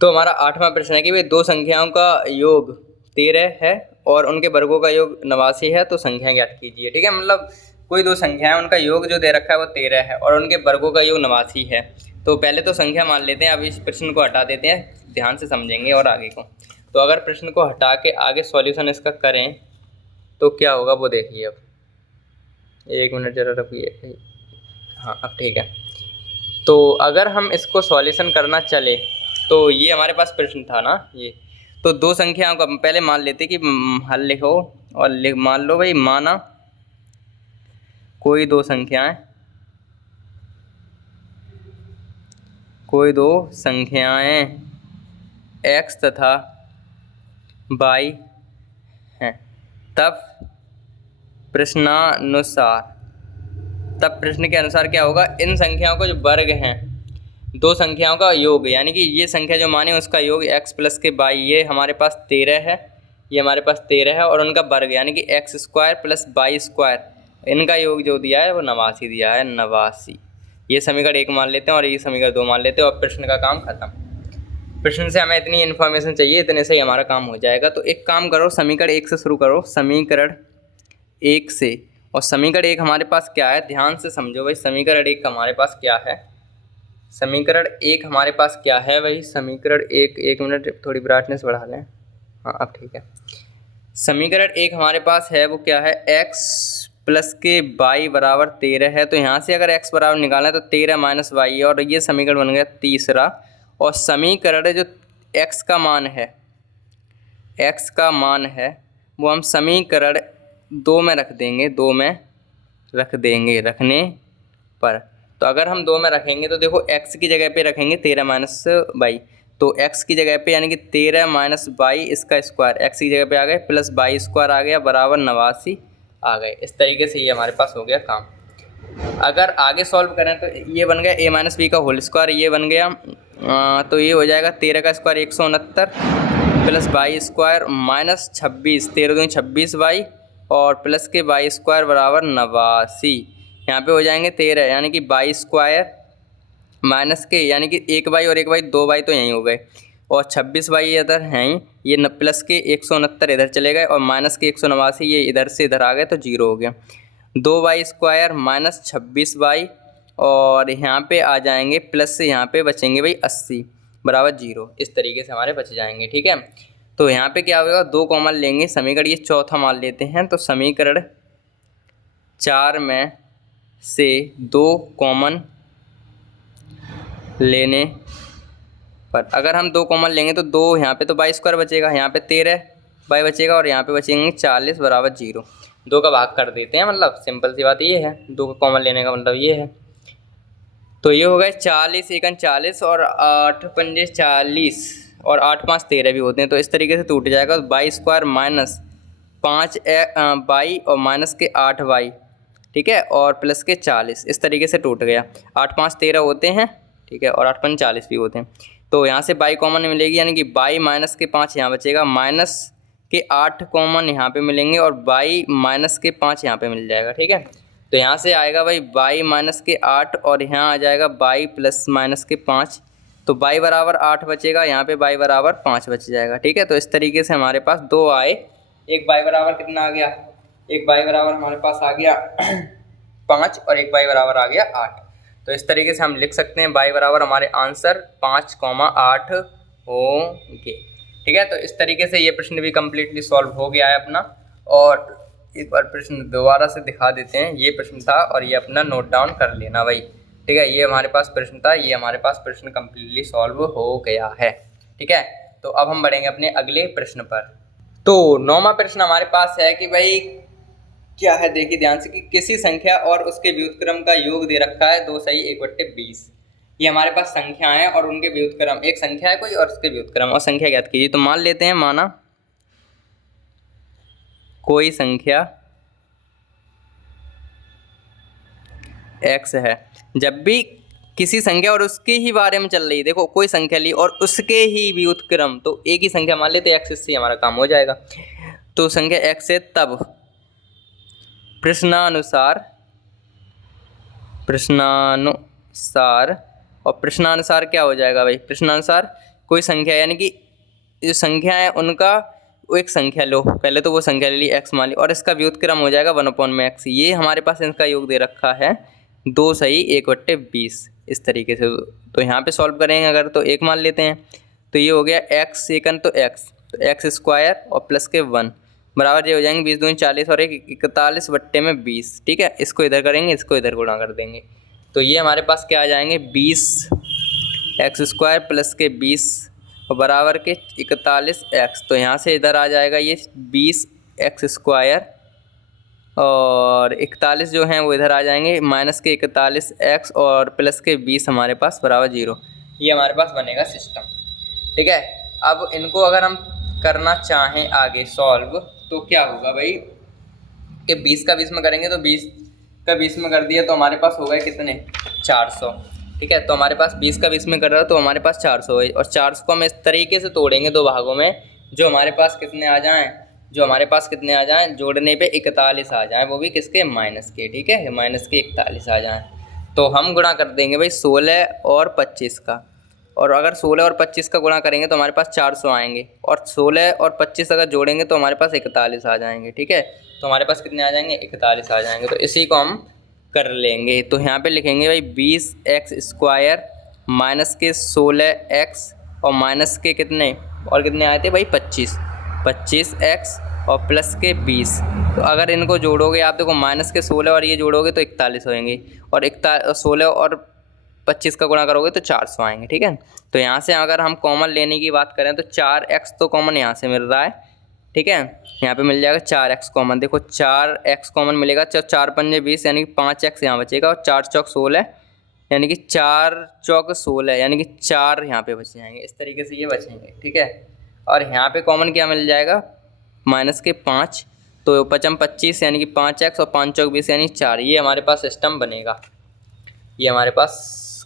तो हमारा 8वां प्रश्न है कि भाई 2 संख्याओं का योग 13 है और उनके वर्गों का योग 89 है, तो संख्या ज्ञात कीजिए। ठीक है, मतलब कोई 2 संख्याएं उनका योग जो दे रखा है वो 13 है और उनके वर्गों का योग 89 है। तो पहले तो संख्या मान लेते हैं, अब इस प्रश्न को हटा देते हैं, ध्यान से समझेंगे और आगे को। तो अगर प्रश्न को हटा के आगे सॉल्यूशन इसका करें तो क्या होगा वो देखिए। अब 1 मिनट जरा रुकिए। हाँ, अब ठीक है। तो अगर हम इसको सॉल्यूशन करना चले तो ये हमारे पास प्रश्न था ना ये, तो 2 संख्याओं का पहले मान लेते कि हल लिखो और मान लो भाई, माना कोई 2 संख्याएं x तथा y हैं, तब प्रश्न के अनुसार क्या होगा, इन संख्याओं का जो वर्ग हैं 2 संख्याओं का योग, यानी कि ये संख्या जो माने उसका योग x प्लस के y, ये हमारे पास 13 है, ये हमारे पास 13 है और उनका वर्ग यानी कि x square plus y square, इनका योग जो दिया है वो 89 दिया है, 89। ये समीकरण 1 मान लेते हैं और ये समीकरण 2 मान लेते हैं और प्रश्न का काम खत्म। प्रश्न से हमें इतनी इन्फॉर्मेशन चाहिए, इतने से ही हमारा काम हो जाएगा। तो एक काम करो, समीकरण 1 से शुरू करो, समीकरण 1 से। और समीकरण 1 हमारे पास क्या है, ध्यान से समझो भाई। समीकरण 1 हमारे पास क्या है, समीकरण 1 हमारे पास क्या है भाई, समीकरण 1 मिनट थोड़ी ब्राइटनेस बढ़ा लें। हाँ, अब ठीक है। समीकरण 1 हमारे पास है वो क्या है, x प्लस के y बराबर 13 है। तो यहाँ से अगर x बराबर निकालें तो 13 माइनस y, और ये समीकरण बन गया तीसरा। और समीकरण जो x का मान है वो हम समीकरण 2 में रख देंगे, रखने पर। तो अगर हम 2 में रखेंगे तो देखो x की जगह पे रखेंगे 13 माइनस y, तो x की जगह पे यानी कि 13 माइनस 22 इसका स्क्वायर x की जगह पे आ गए प्लस 22 स्क्वायर आ गया बराबर 89 आ गए। इस तरीके से ये हमारे पास हो गया काम। अगर आगे सॉल्व करें तो ये बन गया a माइनस बी का होल स्क्वायर, ये बन गया तो ये हो जाएगा 13 का स्क्वायर 169 प्लस 22 स्क्वायर माइनस 26, 13 दूनी 26 वाई और प्लस के 22 स्क्वायर बराबर 89। यहाँ पे हो जाएंगे 13 यानी कि 22 स्क्वायर माइनस के यानी कि 1 बाई और 1 बाई 2 बाई तो यहीं हो गए और 26 बाई इधर हैं ही, ये प्लस के 169 इधर चले गए और माइनस के 189 ये इधर से इधर आ गए तो 0 हो गया। 2 बाई स्क्वायर माइनस 26 बाई और यहाँ पे आ जाएंगे प्लस से यहाँ पे बचेंगे भाई 80 बराबर 0। इस तरीके से हमारे बच जाएंगे। ठीक है, तो यहाँ पे क्या होगा, 2 कॉमन लेंगे, समीकरण ये चौथा मान लेते हैं। तो समीकरण 4 में से 2 कॉमन लेने पर अगर हम 2 कॉमन लेंगे तो 2 यहाँ पे तो 22 स्क्वायर बचेगा, यहाँ पे 13 बाई बचेगा और यहाँ पे बचेंगे 40 बराबर 0। 2 का भाग कर देते हैं, मतलब सिंपल सी बात ये है, 2 का कॉमन लेने का मतलब ये है। तो ये हो गए 40 एकन 40 और 8 पंजे 40 और 8 5 13 भी होते हैं, तो इस तरीके से टूट जाएगा। 22 स्क्वायर माइनस 5 बाई और माइनस के 8 बाई, ठीक है, और प्लस के 40, इस तरीके से टूट गया। 8 5 13 होते हैं, ठीक है, और 8 5 40 भी होते हैं। तो यहाँ से बाई कॉमन मिलेगी यानी कि बाई माइनस के 5 यहाँ बचेगा, माइनस के 8 कॉमन यहाँ पे मिलेंगे और बाई माइनस के 5 यहाँ पे मिल जाएगा। ठीक है, तो यहाँ से आएगा भाई बाई माइनस के 8 और यहाँ आ जाएगा बाई प्लस माइनस के 5, तो बाई बराबर 8 बचेगा, यहाँ पे बाई बराबर 5 बच जाएगा। ठीक है, तो इस तरीके से हमारे पास 2 आए। एक बाई बराबर कितना आ गया, एक बाई बराबर हमारे पास आ गया 5 और एक बाई बराबर आ गया 8। तो इस तरीके से हम लिख सकते हैं बाई बराबर हमारे आंसर 5,8 होंगे। ठीक है, तो इस तरीके से ये प्रश्न भी कम्प्लीटली सॉल्व हो गया है अपना। और एक बार प्रश्न दोबारा से दिखा देते हैं, ये प्रश्न था और ये अपना नोट डाउन कर लेना भाई। ठीक है, ये हमारे पास प्रश्न था, ये हमारे पास प्रश्न कम्प्लीटली सॉल्व हो गया है। ठीक है, तो अब हम बढ़ेंगे अपने अगले प्रश्न पर। तो 9वां प्रश्न हमारे पास है कि भाई क्या है, देखिए ध्यान से, कि किसी संख्या और उसके व्युत्क्रम का योग दे रखा है 2 सही 1/20। ये हमारे पास संख्या है और उनके व्युत्क्रम, एक संख्या है कोई और उसके व्युत्क्रम और संख्या ज्ञात कीजिए। तो मान लेते हैं, माना कोई संख्या x है, जब भी किसी संख्या और उसके ही बारे में चल रही, देखो कोई संख्या ली और उसके ही व्युत्क्रम, तो एक ही संख्या मान लेते x, इससे हमारा काम हो जाएगा। तो संख्या x है, तब प्रश्नानुसार और प्रश्नानुसार क्या हो जाएगा भाई, प्रश्नानुसार कोई संख्या यानी कि जो संख्या है उनका वो एक संख्या लो, पहले तो वो संख्या ले ली x मान ली और इसका व्युत्क्रम हो जाएगा 1/x। ये हमारे पास इनका योग दे रखा है 2 सही 1/20 इस तरीके से। तो यहाँ पे सॉल्व करेंगे अगर, तो 1 मान लेते हैं, तो ये हो गया x सेकंड, तो x स्क्वायर और प्लस के 1 बराबर ये हो जाएंगे 20 दूनी 40 और 41/20। ठीक है, इसको इधर करेंगे, इसको इधर गुणा कर देंगे, तो ये हमारे पास क्या आ जाएंगे 20x स्क्वायर प्लस के 20 और बराबर के 41x। तो यहाँ से इधर आ जाएगा ये 20x स्क्वायर और 41 जो हैं वो इधर आ जाएंगे, माइनस के 41x और प्लस के 20 हमारे पास बराबर 0। ये हमारे पास बनेगा सिस्टम। ठीक है, अब इनको अगर हम करना चाहें आगे सॉल्व तो क्या होगा भाई, कि 20 का 20 में करेंगे, तो 20 का 20 में कर दिया तो हमारे पास हो गए कितने 400। ठीक है, तो हमारे पास 20 का 20 में कर रहा है तो हमारे पास 400 है और 400 को हम इस तरीके से तोड़ेंगे 2 भागों में, जो हमारे पास कितने आ जाएं, जोड़ने पे 41 आ जाएं, वो भी किसके, माइनस के। ठीक है, माइनस के 41 आ जाएं, तो हम गुणा कर देंगे भाई 16 और 25 का, और अगर 16 और 25 का गुणा करेंगे तो हमारे पास 400 आएंगे और 16 और 25 अगर जोड़ेंगे तो हमारे पास 41 आ जाएंगे। ठीक है, तो हमारे पास कितने आ जाएंगे, 41 आ जाएंगे। तो इसी को हम कर लेंगे, तो यहाँ पे लिखेंगे भाई 20x स्क्वायर माइनस के 16x और माइनस के कितने आए थे भाई 25x और प्लस के 20। तो अगर इनको जोड़ोगे आप, देखो माइनस के 16 और ये जोड़ोगे तो 41 होंगे और 16 और 25 का गुणा करोगे तो 400 आएंगे। ठीक है, तो यहाँ से अगर हम कॉमन लेने की बात करें तो 4x तो कॉमन यहाँ से मिल रहा है। ठीक है, यहाँ पे मिल जाएगा 4x कॉमन, देखो 4x कॉमन मिलेगा, 4 पंजे 20 यानी कि 5x यहाँ बचेगा और 4 चौक 16 यानी कि 4 चौक 16, यानी कि 4 यहाँ पे बच जाएंगे। इस तरीके से ये बचेंगे, ठीक है। और यहाँ पे कॉमन क्या मिल जाएगा, माइनस के 5, तो 5 25 यानी कि 5x और 5 चौक 20 यानी 4। ये हमारे पास सिस्टम बनेगा, ये हमारे पास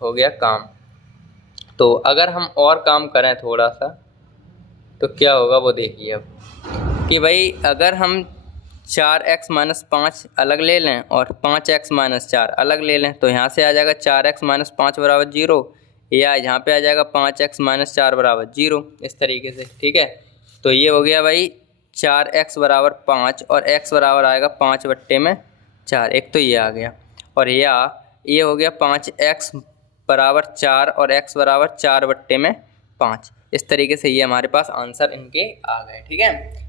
हो गया काम। तो अगर हम और काम करें थोड़ा सा तो क्या होगा वो देखिए अब, कि भाई अगर हम 4x माइनस 5 अलग ले लें और 5x माइनस 4 अलग ले लें, तो यहाँ से आ जाएगा 4x माइनस 5 बराबर 0, या यहाँ पे आ जाएगा 5x माइनस 4 बराबर 0, इस तरीके से, ठीक है। तो ये हो गया भाई 4x बराबर 5 और x बराबर आएगा 5/4, एक तो ये आ गया। और या ये हो गया 5x बराबर 4 और x बराबर 4/5। इस तरीके से ये हमारे पास आंसर इनके आ गए, ठीक है।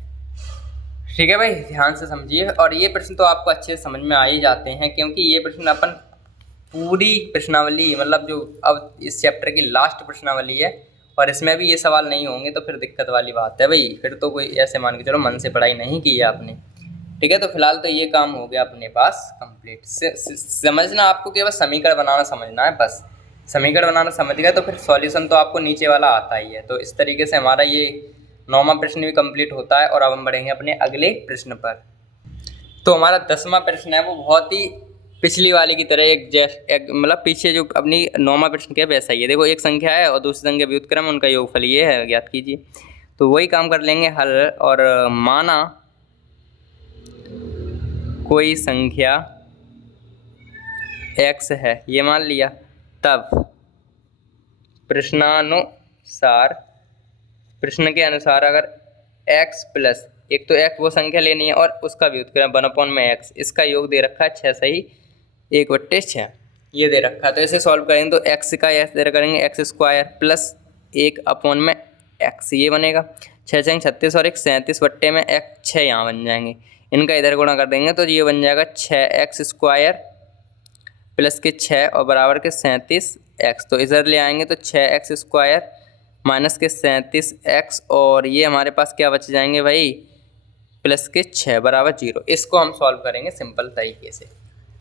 ठीक है भाई, ध्यान से समझिए। और ये प्रश्न तो आपको अच्छे से समझ में आ ही जाते हैं, क्योंकि ये प्रश्न अपन पूरी प्रश्नावली, मतलब जो अब इस चैप्टर की लास्ट प्रश्नावली है, और इसमें भी ये सवाल नहीं होंगे तो फिर दिक्कत वाली बात है भाई, फिर तो कोई ऐसे मान के चलो मन से पढ़ाई नहीं की है आपने, ठीक है। तो फिलहाल तो ये काम हो गया अपने पास कंप्लीट। समझना आपको केवल समीकरण बनाना समझना है, बस समीकरण बनाना समझ गए तो फिर सॉल्यूशन तो आपको नीचे वाला आता ही है। तो इस तरीके से हमारा ये 9वां प्रश्न भी कंप्लीट होता है। और अब हम बढ़ेंगे अपने अगले प्रश्न पर। तो हमारा 10वां प्रश्न है वो बहुत ही पिछली वाले की तरह एक मतलब पीछे जो अपनी 9वां प्रश्न क्या वैसा ही है। देखो, एक संख्या है और दूसरी संख्या व्युत्क्रम, उनका योगफल ये है, ज्ञात कीजिए। तो वही काम कर लेंगे हल। और माना कोई संख्या x है, ये मान लिया, तब प्रश्न के अनुसार अगर x प्लस, एक तो x वो संख्या लेनी है और उसका व्युत्क्रम 1/x, इसका योग दे रखा है 6 सही 1/6, ये दे रखा है। तो इसे सॉल्व करेंगे तो x का ऐसे करेंगे x² प्लस 1/x, ये बनेगा 6 6 36 और 1 37/x, 6 यहाँ बन जाएंगे। इनका इधर गुणा कर देंगे तो ये बन जाएगा 6x² प्लस के 6 और बराबर के 37x। तो इधर ले आएंगे तो 6x² माइनस के 37x, और ये हमारे पास क्या बच जाएंगे भाई, प्लस के 6 बराबर 0। इसको हम सॉल्व करेंगे सिंपल तरीके से।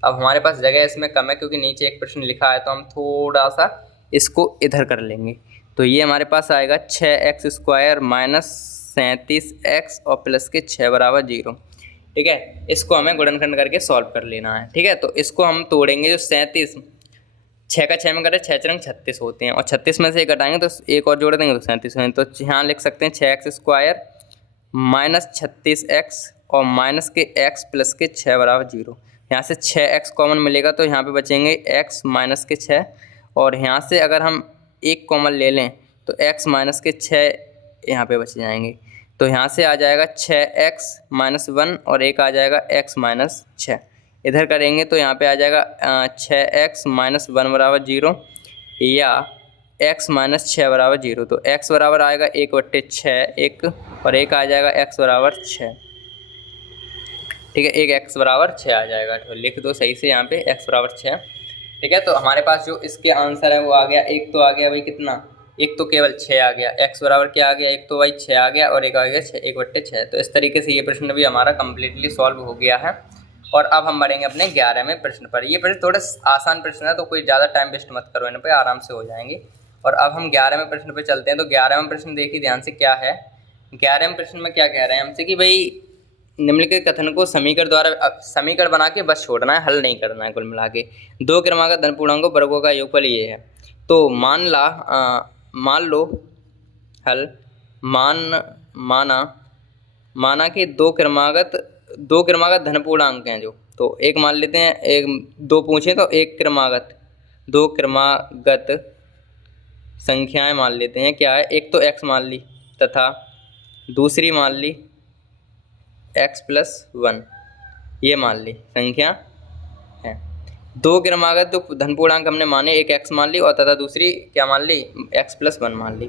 अब हमारे पास जगह इसमें कम है क्योंकि नीचे एक प्रश्न लिखा है, तो हम थोड़ा सा इसको इधर कर लेंगे। तो ये हमारे पास आएगा 6x² माइनस 37x और प्लस के 6 बराबर 0, ठीक है। इसको हमें गुणनखंड करके सॉल्व कर लेना है, ठीक है। तो इसको हम तोड़ेंगे, जो 37 6 का 6 में करें 6 चरंग 36 होते हैं, और 36 में से एक घटाएंगे तो एक और जोड़ देंगे तो 37 होंगे। तो यहाँ लिख सकते हैं 6x² माइनस 36x और माइनस के x प्लस के 6 बराबर 0। यहाँ से 6x कॉमन मिलेगा तो यहाँ पे बचेंगे x माइनस के 6, और यहाँ से अगर हम एक कॉमन ले लें तो x माइनस के 6 यहाँ पे बच जाएंगे। तो यहाँ से आ जाएगा 6x माइनस 1 और एक आ जाएगा x माइनस 6। इधर करेंगे तो यहाँ पे आ जाएगा 6x माइनस 1 बराबर 0 या x माइनस 6 बराबर 0। तो x बराबर आएगा 1/6 एक, और एक आ जाएगा x बराबर 6, ठीक है। एक x बराबर 6 आ जाएगा, तो लिख दो सही से यहाँ पे x बराबर 6, ठीक है। तो हमारे पास जो इसके आंसर है वो आ गया, एक तो आ गया भाई कितना, एक तो केवल 6 आ गया, x बराबर क्या आ गया, एक तो भाई 6 आ गया और एक आ गया 6 1/6। तो इस तरीके से ये प्रश्न भी हमारा कम्प्लीटली सॉल्व हो गया है। और अब हम बढ़ेंगे अपने 11वें प्रश्न पर। ये प्रश्न थोड़ा आसान प्रश्न है, तो कोई ज़्यादा टाइम वेस्ट मत करो, इन पर आराम से हो जाएंगे। और अब हम 11वें प्रश्न पर चलते हैं। तो 11वां प्रश्न देखिए ध्यान से क्या है। 11वें प्रश्न में क्या कह रहे हैं हमसे कि भाई निम्नलिखित कथन को समीकरण बना के बस छोड़ना है, हल नहीं करना है। कुल मिला के 2 क्रमागत धन पूर्णांकों वर्गों का योगफल ये है। तो मान लो हल माना कि दो क्रमागत धन पूर्णांक हैं जो, तो एक मान लेते हैं, एक दो पूछें तो दो क्रमागत संख्याएं मान लेते हैं। क्या है, एक तो x मान ली तथा दूसरी मान ली x+1, ये मान ली संख्या है। दो क्रमागत जो धन पूर्णांक हमने माने, एक x मान ली और तथा दूसरी क्या मान ली, x+1 मान ली।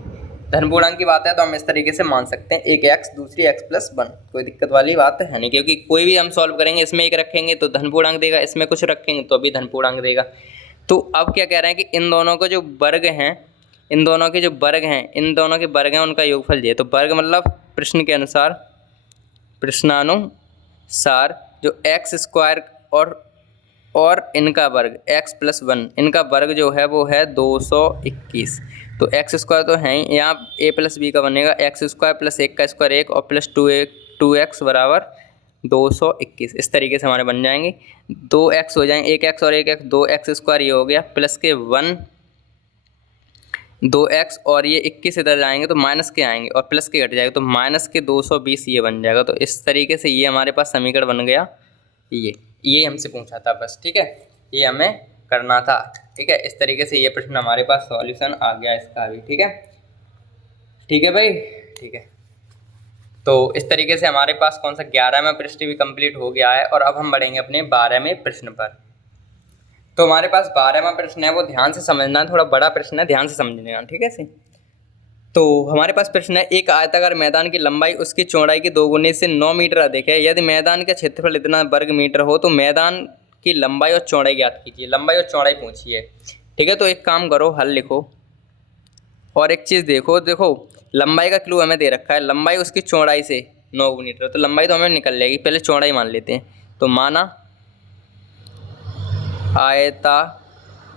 धन पूर्णांक की बात है तो हम इस तरीके से मान सकते हैं, एक x दूसरी x+1, कोई दिक्कत वाली बात है नहीं, क्योंकि कोई भी हम सॉल्व करेंगे इसमें एक रखेंगे तो धन पूर्णांक देगा, इसमें कुछ रखेंगे तो भी धन पूर्णांक देगा। तो अब क्या कह रहे हैं कि इन दोनों के जो वर्ग हैं उनका योगफल ये। तो वर्ग मतलब प्रश्नानुसार जो x² और और इनका वर्ग x+1, इनका वर्ग जो है वो है 221। तो एक्स स्क्वायर तो है ही, यहाँ a+b का बनेगा x² + 1 का स्क्वायर 1 और प्लस 2x बराबर 221। इस तरीके से हमारे बन जाएंगे। 2x हो जाएंगे, 1x और 1x 2x² ये हो गया, प्लस के 1 2x और ये 21 इधर जाएंगे तो माइनस के आएंगे और प्लस के घट जाएगा तो माइनस के 220 ये बन जाएगा। तो इस तरीके से ये हमारे पास समीकरण बन गया। ये हमसे पूछा था बस, ठीक है, ये हमें करना था, ठीक है। इस तरीके से ये प्रश्न हमारे पास सॉल्यूशन आ गया इसका भी, ठीक है, ठीक है भाई, ठीक है। तो इस तरीके से हमारे पास कौन सा 11वां प्रश्न भी कंप्लीट हो गया है और अब हम बढ़ेंगे अपने 12वें प्रश्न पर। तो हमारे पास 12वां प्रश्न है, वो ध्यान से समझना है, थोड़ा बड़ा प्रश्न है, ध्यान से समझना, ठीक है। तो हमारे पास प्रश्न है, एक आयताकार मैदान की लंबाई उसकी चौड़ाई की 2 गुने से 9 मीटर अधिक है। यदि मैदान का क्षेत्रफल इतना वर्ग मीटर हो तो मैदान की लंबाई और चौड़ाई ज्ञात कीजिए। लंबाई और चौड़ाई पूछी है, ठीक है। तो एक काम करो, हल लिखो और एक चीज़ देखो लंबाई का क्लू हमें दे रखा है, लंबाई उसकी चौड़ाई से 9 मीटर, तो लंबाई तो हमें निकल जाएगी, पहले चौड़ाई मान लेते हैं। तो माना आयताकार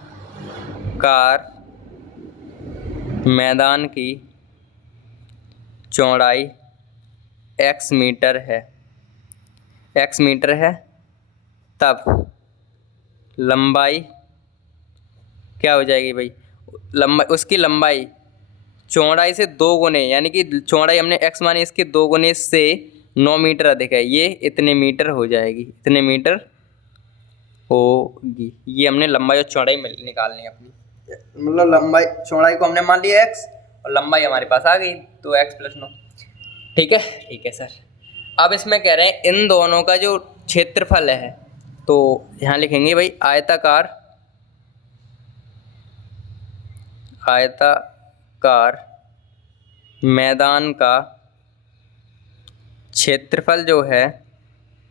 मैदान की चौड़ाई x मीटर है, तब लंबाई क्या हो जाएगी भाई, उसकी लंबाई चौड़ाई से 2 गुने, यानी कि चौड़ाई हमने x मानी, इसके 2 गुने से 9 मीटर अधिक है, ये इतने मीटर हो जाएगी, इतने मीटर होगी। ये हमने लंबाई और चौड़ाई निकालनी है अपनी, मतलब लंबाई चौड़ाई को हमने मान लिया x और लंबाई हमारे पास आ गई 2x + 9, ठीक है सर। अब इसमें कह रहे हैं इन दोनों का जो क्षेत्रफल है, तो यहाँ लिखेंगे भाई आयताकार मैदान का क्षेत्रफल जो है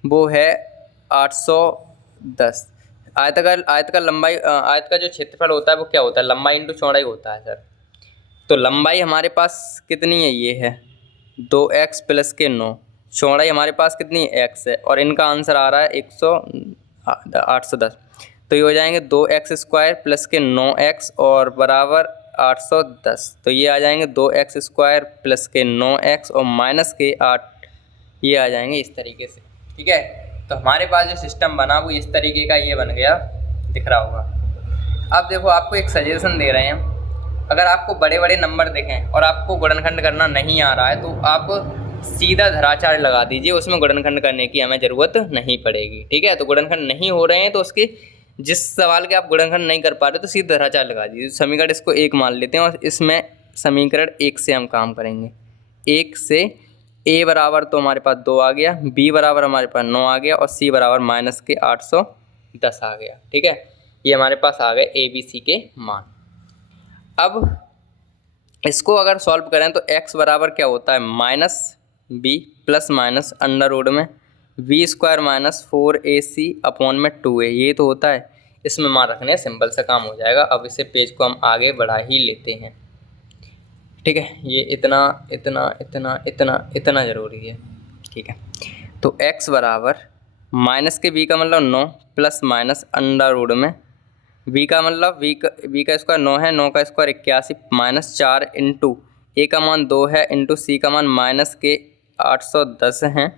वो है 810। आयताकार लंबाई, आयत का जो क्षेत्रफल होता है वो क्या होता है, लंबाई इंटू चौड़ाई होता है सर। तो लंबाई हमारे पास कितनी है, ये है 2x + के 9, चौड़ाई हमारे पास कितनी है x है, और इनका आंसर आ रहा है 810। तो ये हो जाएंगे 2x² + के 9x और बराबर 810। तो ये आ जाएंगे 2x² + के 9x और माइनस के 8, ये आ जाएंगे इस तरीके से, ठीक है। तो हमारे पास जो सिस्टम बना वो इस तरीके का ये बन गया, दिख रहा होगा। अब देखो आपको एक सजेशन दे रहे हैं, अगर आपको बड़े बड़े नंबर दिखें और आपको गुणनखंड करना नहीं आ रहा है तो आप सीधा धराचार लगा दीजिए, उसमें गुणनखंड करने की हमें ज़रूरत नहीं पड़ेगी, ठीक है। तो गुणनखंड नहीं हो रहे हैं तो उसके जिस सवाल के आप गुणनखंड नहीं कर पा रहे तो सीधा धराचार लगा दीजिए। समीकरण इसको 1 मान लेते हैं और इसमें समीकरण 1 से हम काम करेंगे। 1 से a बराबर तो हमारे पास 2 आ गया, b बराबर हमारे पास 9 आ गया और c बराबर माइनस के 810 आ गया, ठीक है। ये हमारे पास आ गए a b c के मान। अब इसको अगर सॉल्व करें तो x बराबर क्या होता है, -b ± अंडर रूट में v² - 4ac अपॉन में 2a, ये तो होता है। इसमें मान रखने सिंपल सा काम हो जाएगा। अब इसे पेज को हम आगे बढ़ा ही लेते हैं, ठीक है। ये इतना इतना इतना इतना इतना ज़रूरी है, ठीक है। तो x बराबर माइनस के b का मतलब 9 ± अंडर रूट में v का मतलब v का स्क्वायर 9 है, 9 का स्क्वायर 81 -4 इंटू a का मान 2 है इंटू c का मान माइनस के 810 हैं,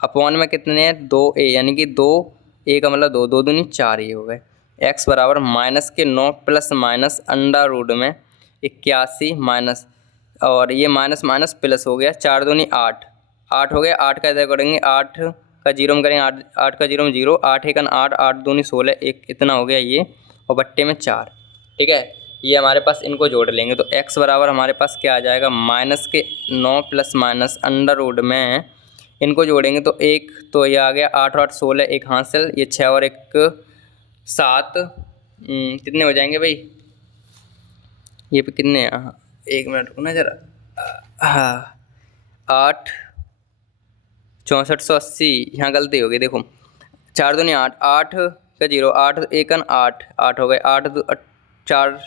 अपॉन में कितने हैं 2a, यानी कि 2a का मतलब 2 2 दूनी 4 ये हो गए। x बराबर माइनस के 9 ± अंडर रूट में 81 माइनस और ये माइनस माइनस प्लस हो गया, 4 दूनी 8 8 हो गया। 8 का इधर करेंगे, 8 का 0 में करेंगे, 8 का 0 में 0, 8 × 8 8 दूनी 16, एक इतना हो गया ये, और बट्टे में 4, ठीक है। ये हमारे पास इनको जोड़ लेंगे तो x बराबर हमारे पास क्या आ जाएगा, माइनस के 9 ± अंडर रूट में इनको जोड़ेंगे तो एक तो ये आ गया 8 और 8 16, एक हासिल, ये 6 और 1 7, कितने हो जाएंगे भाई, ये पे कितने हैं, 1 मिनट रुकना जरा, हाँ 8 6480, यहाँ गलती हो गई, देखो 4 दूनी 8 8 का 0, 8 1 8 8 हो गए, 8 4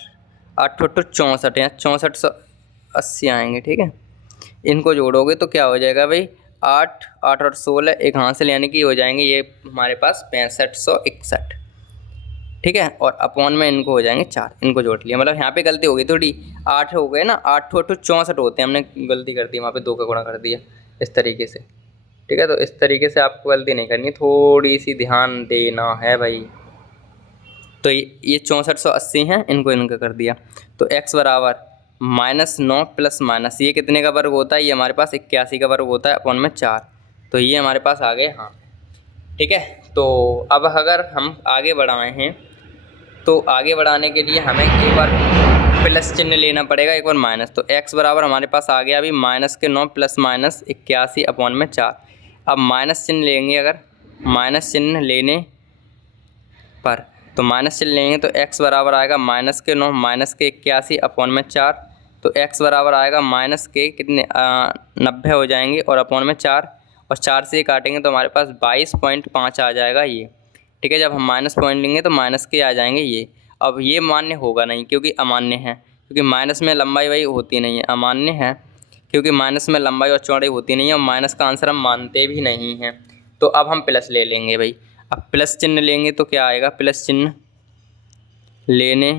8 8 64, यहाँ 6480 आएंगे, ठीक है। इनको जोड़ोगे तो क्या हो जाएगा भाई, 8 8 और 16, एक हासिल, यानी कि हो जाएंगे ये हमारे पास 6561, ठीक है, और अपॉन में इनको हो जाएंगे 4, इनको जोड़ लिया। मतलब यहाँ पे गलती हो गई थोड़ी, 8 हो गए ना, 8 8 64 होते हैं, हमने गलती कर दी वहाँ पे, 2 का गुणा कर दिया इस तरीके से। ठीक है, तो इस तरीके से आपको गलती नहीं करनी, थोड़ी सी ध्यान देना है भाई। तो ये 6480 हैं, इनको इनका कर दिया। तो x बराबर -9 प्लस माइनस ये कितने का वर्ग होता है, ये हमारे पास 81 का वर्ग होता है अपॉन में 4। तो ये हमारे पास आ गए, हाँ ठीक है। तो अब अगर हम आगे बढ़ाए हैं तो आगे बढ़ाने के लिए हमें एक बार प्लस चिन्ह लेना पड़ेगा, एक बार माइनस। तो x बराबर हमारे पास आ गया अभी -9 प्लस माइनस 81 अपॉन में 4। अब माइनस चिन्ह लेंगे, अगर माइनस चिन्ह लेने पर, तो माइनस चिन्ह लेंगे तो x बराबर आएगा -9 माइनस के 81 अपॉन में 4। तो x बराबर आएगा माइनस के कितने 90 हो जाएंगे, और अपॉन में 4, और 4 से काटेंगे तो हमारे पास 22.5 आ जाएगा ये। ठीक है, जब हम माइनस पॉइंट लेंगे तो माइनस के आ जाएंगे ये। अब ये मान्य होगा नहीं क्योंकि अमान्य है, क्योंकि माइनस में लंबाई वही होती नहीं है, अमान्य है क्योंकि माइनस में लंबाई और चौड़ाई होती नहीं है, और माइनस का आंसर हम मानते भी नहीं हैं। तो अब हम प्लस ले लेंगे भाई। अब प्लस चिन्ह लेंगे तो क्या आएगा, प्लस चिन्ह लेने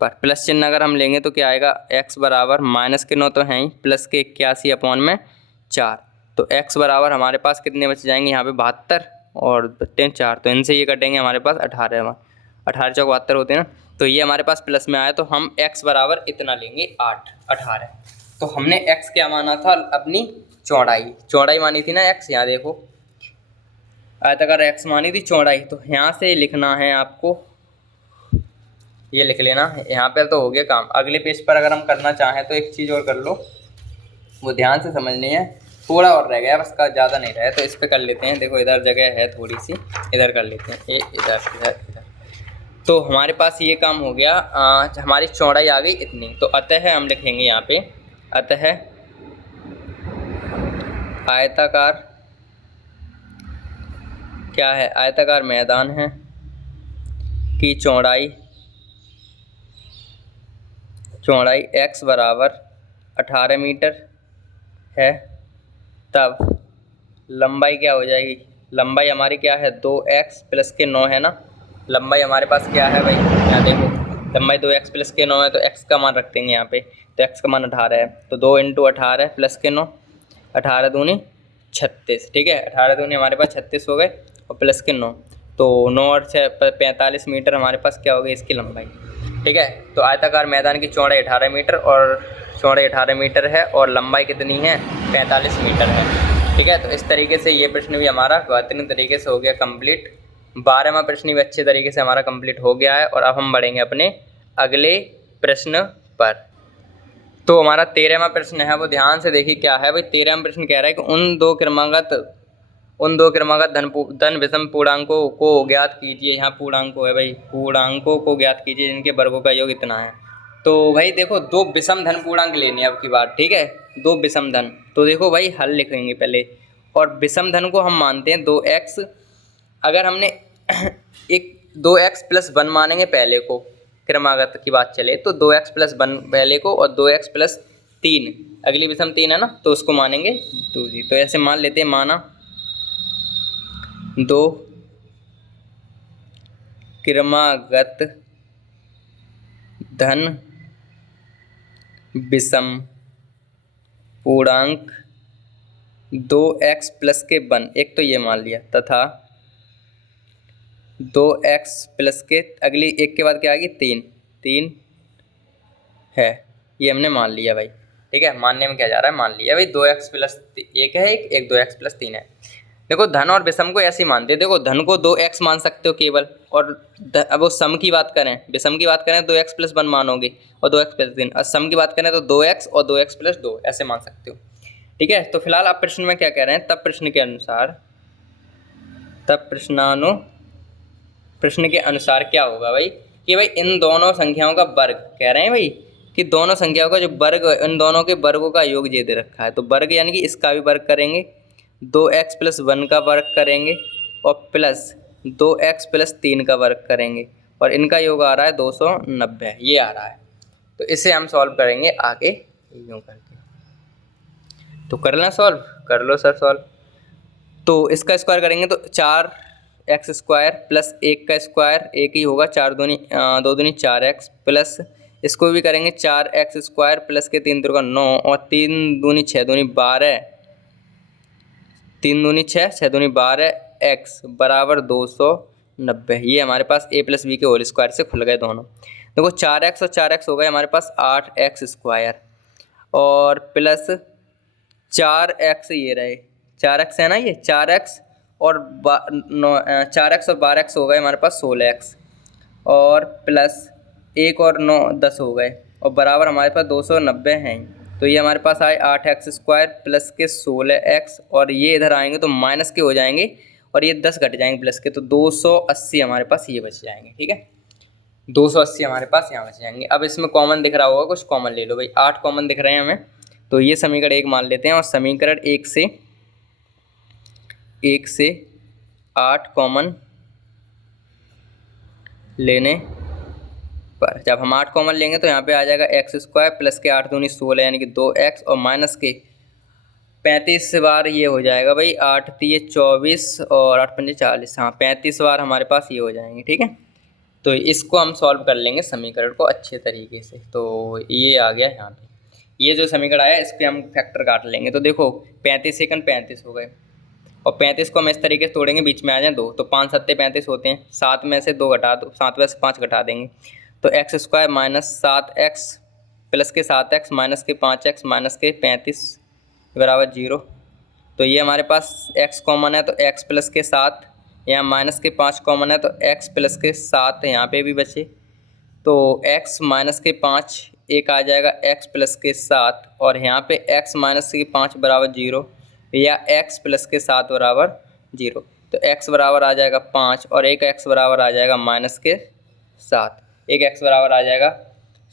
पर, प्लस चिन्ह अगर हम लेंगे तो क्या आएगा, x बराबर -9 तो हैं ही, प्लस के 81 अपॉन में 4। तो x बराबर हमारे पास कितने बच जाएंगे यहाँ पे 72 और 4, तो इनसे ये कटेंगे हमारे पास 18, 18 चौक 72 होते हैं ना। तो ये हमारे पास प्लस में आया, तो हम x बराबर इतना लेंगे 18। तो हमने x क्या माना था, अपनी चौड़ाई मानी थी ना x, यहाँ देखो आयताकार x मानी थी चौड़ाई। तो यहाँ से लिखना है आपको, ये लिख लेना, यहाँ पे तो हो गया काम। अगले पेज पर अगर हम करना चाहें तो एक चीज़ और कर लो, वो ध्यान से समझनी है, थोड़ा और रह गया बस का, ज़्यादा नहीं रहा है, तो इस पर कर लेते हैं। देखो इधर जगह है थोड़ी सी, इधर कर लेते हैं, ये इधर इधर इधर। तो हमारे पास ये काम हो गया, हमारी चौड़ाई आ गई इतनी। तो अतः हम लिखेंगे यहाँ पे, अतः आयताकार क्या है, आयताकार मैदान है की चौड़ाई x बराबर 18 मीटर है, तब लंबाई क्या हो जाएगी, लंबाई हमारी क्या है 2x प्लस के 9 है ना। लंबाई हमारे पास क्या है भाई, यहाँ देखो लंबाई 2x प्लस के 9 है, तो x का मान रख देंगे यहाँ पे, तो x का मान 18 है। तो 2 × 18 प्लस के 9, 18 दूनी 36, ठीक है, 18 दूनी हमारे पास 36 हो गए, और प्लस के 9, तो 9 और 6 45 मीटर हमारे पास क्या हो गई इसकी लंबाई। ठीक है, तो आयताकार मैदान की चौड़ाई 18 मीटर और चौड़ाई 18 मीटर है, और लंबाई कितनी है 45 मीटर है। ठीक है, तो इस तरीके से ये प्रश्न भी हमारा बेहतरीन तरीके से हो गया कंप्लीट। 12वां प्रश्न भी अच्छे तरीके से हमारा कंप्लीट हो गया है, और अब हम बढ़ेंगे अपने अगले प्रश्न पर। तो हमारा 13वां प्रश्न है, वो ध्यान से देखिए क्या है भाई। 13वां प्रश्न कह रहा है कि उन दो क्रमागत धन विषम पूर्णांकों को ज्ञात कीजिए। यहाँ पूर्णांकों है भाई, पूर्णांकों को ज्ञात कीजिए जिनके वर्गों का योग इतना है। तो भाई देखो, दो विषम धन पूर्णांक लेने अब की बात, ठीक है, दो विषम धन। तो देखो भाई हल लिखेंगे पहले, और विषम धन को हम मानते हैं 2x, अगर हमने एक 2x + 1 मानेंगे पहले को, क्रमागत की बात चले तो 2x + 1 पहले को, और 2x + 3 अगली विषम 3 है ना, तो उसको मानेंगे दूसरी। तो ऐसे मान लेते हैं, माना 2 क्रमागत धन विषम पूर्णांक 2x + के 1, एक तो ये मान लिया, तथा 2x + के अगली एक के बाद क्या आ गई 3 है, ये हमने मान लिया भाई। ठीक है, मानने में क्या जा रहा है, मान लिया भाई। 2x + 1 है, एक 2x + 3 है। देखो धन और विषम को ऐसे ही मानते हैं, देखो धन को 2x मान सकते हो केवल, और अब वो सम की बात करें, विषम की बात करें 2x + 1 मानोगे, और 2x + 3, और सम की बात करें तो 2x और 2x + 2 ऐसे मान सकते हो। ठीक है, तो फिलहाल आप प्रश्न में क्या कह रहे हैं, तब प्रश्न के अनुसार क्या होगा भाई, कि भाई इन दोनों संख्याओं का वर्ग कह रहे हैं भाई, कि दोनों संख्याओं का जो वर्ग, इन दोनों के वर्गों का योग ये दे रखा है। तो वर्ग यानी कि इसका भी वर्ग करेंगे, 2x + 1 का वर्ग करेंगे, और प्लस 2x + 3 का वर्ग करेंगे, और इनका योग आ रहा है 290, ये आ रहा है। तो इसे हम सॉल्व करेंगे आगे यूँ करके। तो कर लेना सॉल्व, कर लो सर सॉल्व। तो इसका स्क्वायर करेंगे तो 4 एक्स स्क्वायर प्लस 1 का स्क्वायर 1 ही होगा, 4 दूनी 2 दूनी 4x प्लस इसको भी करेंगे 4x स्क्वायर प्लस के 3 दूनी 9 और 3 दूनी 6 दूनी 12, 3 दूनी 6 6 दूनी 12 x बराबर 290। ये हमारे पास a प्लस बी के होल स्क्वायर से खुल गए दोनों। देखो 4x और 4x हो गए हमारे पास 8x स्क्वायर और प्लस 4x ये रहे 4x है ना, ये 4x और 4x और 12x हो गए हमारे पास 16x और प्लस 1 और 9 10 हो गए और बराबर हमारे पास 290 हैं। तो ये हमारे पास आए 8x स्क्वायर प्लस के 16x और ये इधर आएंगे तो माइनस के हो जाएंगे और ये 10 घट जाएंगे प्लस के, तो 280 हमारे पास ये बच जाएंगे। ठीक है, 280 हमारे पास यहाँ बच जाएंगे। अब इसमें कॉमन दिख रहा होगा, कुछ कॉमन ले लो भाई। 8 कॉमन दिख रहे हैं हमें, तो ये समीकरण 1 मान लेते हैं और समीकरण 1 से 8 कॉमन लेने पर जब हम 8 कॉमन लेंगे तो यहाँ पे आ जाएगा एक्स स्क्वायर प्लस के 8 दूनी 16 यानी कि 2x और माइनस के 35 बार ये हो जाएगा भाई 8 3 24 और 8 5 40, हाँ 35 बार हमारे पास ये हो जाएंगे। ठीक है, तो इसको हम सॉल्व कर लेंगे समीकरण को अच्छे तरीके से। तो ये आ गया यहाँ पे, ये जो समीकरण आया इस पर हम फैक्टर काट लेंगे। तो देखो 35 सेकंड 35 हो गए और 35 को हम इस तरीके से तोड़ेंगे, बीच में आ जाए 2 तो 5 सत्ते 35 होते हैं, 7 में से 2 घटा दो, 7 में से 5 घटा देंगे तो x square minus 7x plus के 7x माइनस के 5x माइनस के 35 बराबर 0। तो ये हमारे पास x कॉमन है तो x प्लस के 7, यहाँ माइनस के 5 कॉमन है तो x प्लस के 7 यहाँ पे भी बचे, तो x माइनस के 5 एक आ जाएगा x प्लस के 7 और यहाँ पे x माइनस के 5 बराबर 0 या x प्लस के 7 बराबर 0। तो x बराबर आ जाएगा 5 और एक x बराबर आ जाएगा माइनस के 7, एक x बराबर आ जाएगा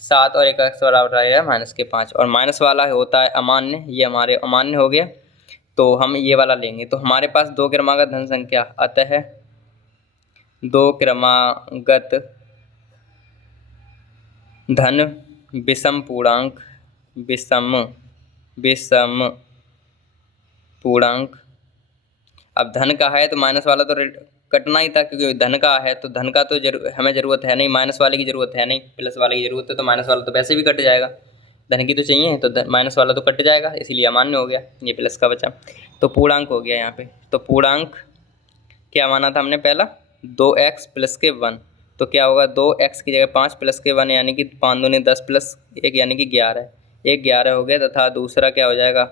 7 और एक x बराबर आ जाएगा माइनस के 5 और माइनस वाला होता है अमान्य, ये हमारे अमान्य हो गया तो हम ये वाला लेंगे। तो हमारे पास 2 क्रमागत धन संख्या अतः 2 क्रमागत धन विषम पूर्णांक विषम पूर्णांक। अब धन का है तो माइनस वाला तो कटना ही था, क्योंकि धन का है तो धन का तो हमें ज़रूरत है नहीं, माइनस वाले की ज़रूरत है नहीं, प्लस वाले की ज़रूरत है, तो माइनस वाला तो वैसे भी कट जाएगा, धन की तो चाहिए तो माइनस वाला तो कट जाएगा, इसीलिए अमान्य हो गया, ये प्लस का बचा। तो पूर्णांक हो गया यहाँ पे। तो पूर्णांक क्या माना था हमने पहला 2x प्लस के 1, तो क्या होगा 2x की जगह 5 प्लस के 1 यानी कि 5 दूनी 10 प्लस 1 यानी कि 11, 11 हो गया। तथा दूसरा क्या हो जाएगा,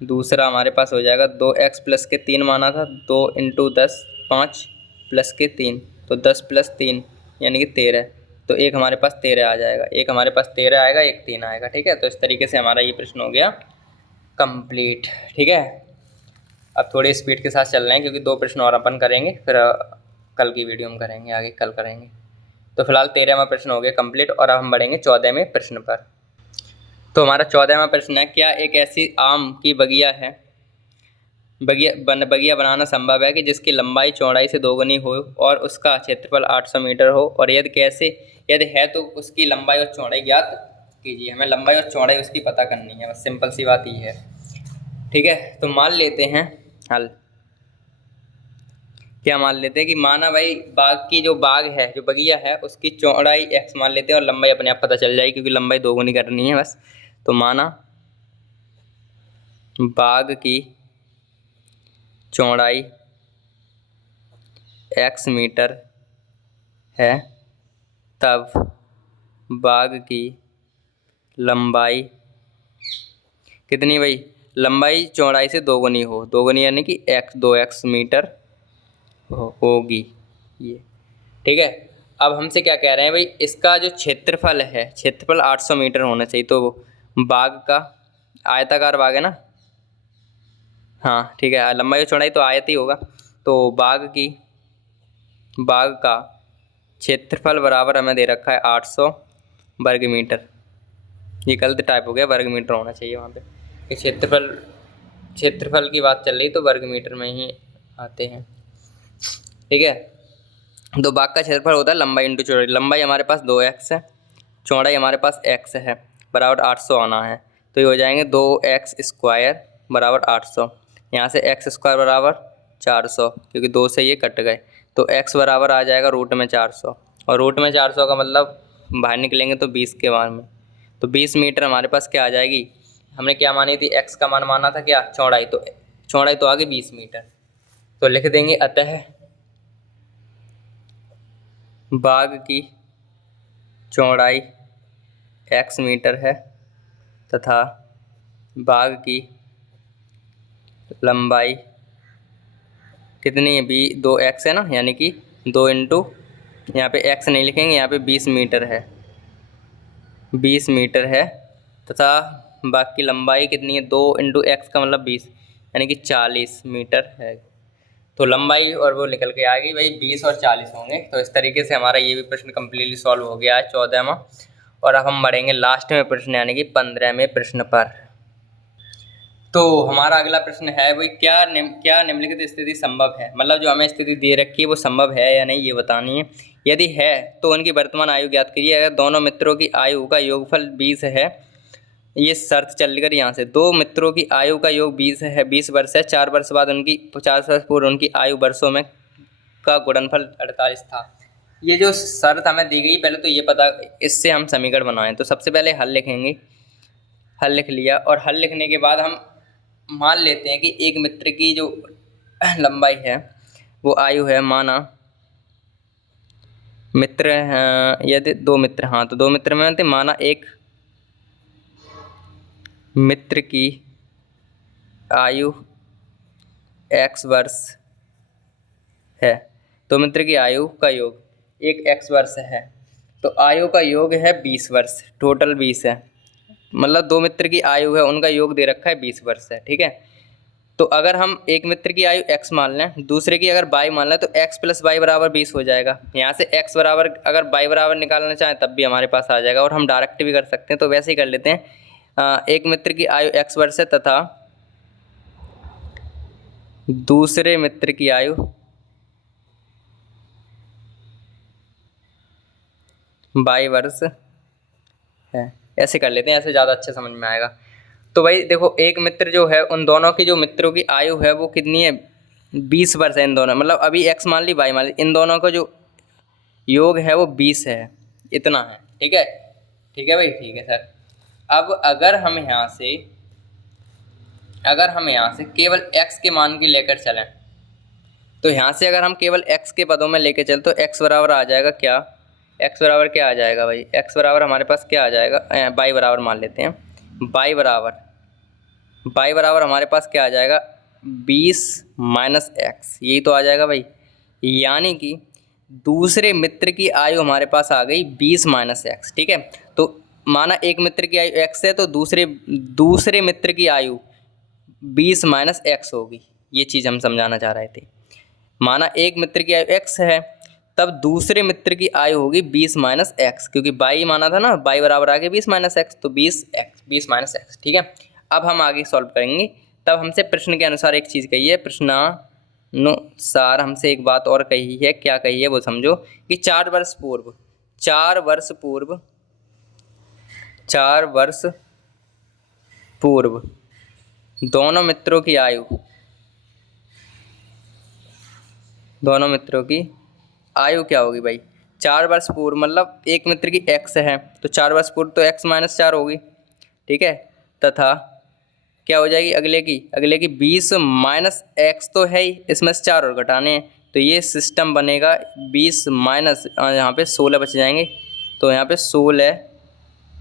दूसरा हमारे पास हो जाएगा 2x प्लस के 3 माना था, 2 × 10 5 प्लस के 3 तो 10 प्लस 3 यानी कि 13, तो एक हमारे पास 13 आ जाएगा, एक हमारे पास 13 आएगा, एक 3 आएगा। ठीक है, तो इस तरीके से हमारा ये प्रश्न हो गया कंप्लीट। ठीक है, अब थोड़ी स्पीड के साथ चल रहे हैं क्योंकि 2 प्रश्न और अपन करेंगे, फिर कल की वीडियो में करेंगे, आगे कल करेंगे। तो फिलहाल 13वां प्रश्न हो गया कंप्लीट और अब हम बढ़ेंगे 14वें प्रश्न पर। तो हमारा 14वां प्रश्न है, क्या एक ऐसी आम की बगिया है बगिया बनाना संभव है कि जिसकी लंबाई चौड़ाई से 2 गुनी हो और उसका क्षेत्रफल 800 मीटर हो, और यदि है तो उसकी लंबाई और चौड़ाई ज्ञात कीजिए। हमें लंबाई और चौड़ाई उसकी पता करनी है, बस सिंपल सी बात ये है। ठीक है, तो मान लेते हैं हल, क्या मान लेते हैं कि माना भाई बाग की जो बाग है, जो बगिया है, उसकी चौड़ाई x मान लेते हैं और लंबाई अपने आप पता चल जाएगी क्योंकि लंबाई 2 गुनी करनी है बस। तो माना बाग की चौड़ाई x मीटर है, तब बाग की लंबाई कितनी भाई, लंबाई चौड़ाई से 2 गुनी हो, 2 गुनी यानी कि 2x मीटर होगी ये। ठीक है, अब हमसे क्या कह रहे हैं भाई, इसका जो क्षेत्रफल है, क्षेत्रफल 800 मीटर होना चाहिए। तो बाग का आयताकार बाग है ना, हाँ ठीक है, लंबाई और चौड़ाई तो आयत ही होगा। तो बाग का क्षेत्रफल बराबर हमें दे रखा है 800 वर्ग मीटर, ये गलत टाइप हो गया, वर्ग मीटर होना चाहिए वहाँ पे, क्षेत्रफल की बात चल रही तो वर्ग मीटर में ही आते हैं। ठीक है, तो बाग का क्षेत्रफल होता है लंबाई इंटू चौड़ाई, लंबाई हमारे पास 2x है, चौड़ाई हमारे पास x है, बराबर 800 आना है। तो ये हो जाएंगे 2x स्क्वायर बराबर 800, यहाँ से x स्क्वायर बराबर 400, क्योंकि 2 से ये कट गए, तो x बराबर आ जाएगा रूट में 400, और रूट में 400 का मतलब बाहर निकलेंगे तो 20 के मान में, तो 20 मीटर हमारे पास क्या आ जाएगी। हमने क्या मानी थी, x का मान माना था क्या, चौड़ाई, तो चौड़ाई तो आ गई 20 मीटर। तो लिख देंगे अतः बाग की चौड़ाई x मीटर है तथा बाग की लंबाई कितनी है, 2x है ना, यानी कि 2 इंटू, यहाँ पे x नहीं लिखेंगे, यहाँ पे 20 मीटर है, 20 मीटर है, तथा बाग की लंबाई कितनी है, 2 इंटू x का मतलब 20, यानी कि 40 मीटर है। तो लंबाई और वो निकल के आ गई भाई 20 और 40 होंगे। तो इस तरीके से हमारा ये भी प्रश्न कम्प्लीटली सॉल्व हो गया है 14वां। और अब हम बढ़ेंगे लास्ट में प्रश्न यानी कि 15वें प्रश्न पर। तो हमारा अगला प्रश्न है भाई क्या निम्नलिखित स्थिति संभव है, मतलब जो हमें स्थिति दे रखी है वो संभव है या नहीं ये बतानी है। यदि है तो उनकी वर्तमान आयु ज्ञात कीजिए। अगर दोनों मित्रों की आयु का योगफल 20 है, ये शर्त चल कर यहाँ से, दो मित्रों की आयु का योग 20 है, 20 वर्ष है, 4 वर्ष बाद उनकी 50 वर्ष पूर्व उनकी आयु वर्षों में का गुणनफल 48 था। ये जो शर्त हमें दी गई, पहले तो ये पता, इससे हम समीकरण बनाएं। तो सबसे पहले हल लिखेंगे, हल लिख लिया, और हल लिखने के बाद हम मान लेते हैं कि एक मित्र की जो लंबाई है वो आयु है, माना मित्र यदि 2 मित्र, हाँ तो 2 मित्र में माना एक मित्र की आयु x वर्ष है, तो मित्र की आयु का योग एक x वर्ष है, तो आयु का योग है 20 वर्ष, टोटल 20 है, मतलब 2 मित्र की आयु है उनका योग दे रखा है 20 वर्ष है, ठीक है। तो अगर हम एक मित्र की आयु x मान लें, दूसरे की अगर y मान लें, तो x प्लस वाई बराबर 20 हो जाएगा। यहाँ से x बराबर अगर y बराबर निकालना चाहें तब भी हमारे पास आ जाएगा, और हम डायरेक्ट भी कर सकते हैं, तो वैसे ही कर लेते हैं। एक मित्र की आयु x वर्ष है तथा दूसरे मित्र की आयु y वर्ष है, ऐसे कर लेते हैं, ऐसे ज़्यादा अच्छे समझ में आएगा। तो भाई देखो, एक मित्र जो है, उन दोनों की जो मित्रों की आयु है वो कितनी है, 20 वर्ष है इन दोनों, मतलब अभी x मान ली y मान ली, इन दोनों का जो योग है वो 20 है, इतना है, ठीक है। ठीक है भाई, ठीक है सर। अब अगर हम यहाँ से केवल x के मान की लेकर चलें, तो यहाँ से अगर हम केवल x के पदों में लेकर चलें तो x बराबर आ जाएगा क्या, x बराबर क्या आ जाएगा भाई, x बराबर हमारे पास क्या आ जाएगा, y बराबर मान लेते हैं, y बराबर हमारे पास क्या आ जाएगा, 20 माइनस x, यही तो आ जाएगा भाई। यानी कि दूसरे मित्र की आयु हमारे पास आ गई 20 माइनस x, ठीक है। तो माना एक मित्र की आयु x है, तो दूसरे मित्र की आयु 20 माइनस x होगी, ये चीज़ हम समझाना चाह रहे थे। माना एक मित्र की आयु x है, तब दूसरे मित्र की आयु होगी 20 माइनस x, क्योंकि y माना था ना, y बराबर आ गया 20 माइनस x, तो 20 माइनस x, ठीक है। अब हम आगे सॉल्व करेंगे, तब हमसे प्रश्न के अनुसार एक चीज़ कही है, प्रश्नानुसार हमसे एक बात और कही है, क्या कही है वो समझो, कि 4 वर्ष पूर्व दोनों मित्रों की आयु क्या होगी भाई, 4 वर्ष पूर्व, मतलब एक मित्र की x है तो 4 वर्ष पूर्व तो x माइनस 4 होगी, ठीक है। तथा क्या हो जाएगी अगले की 20 माइनस x तो है ही, इसमें से 4 और घटाने हैं, तो ये सिस्टम बनेगा 20 माइनस, यहाँ पे 16 बच जाएंगे, तो यहाँ पे 16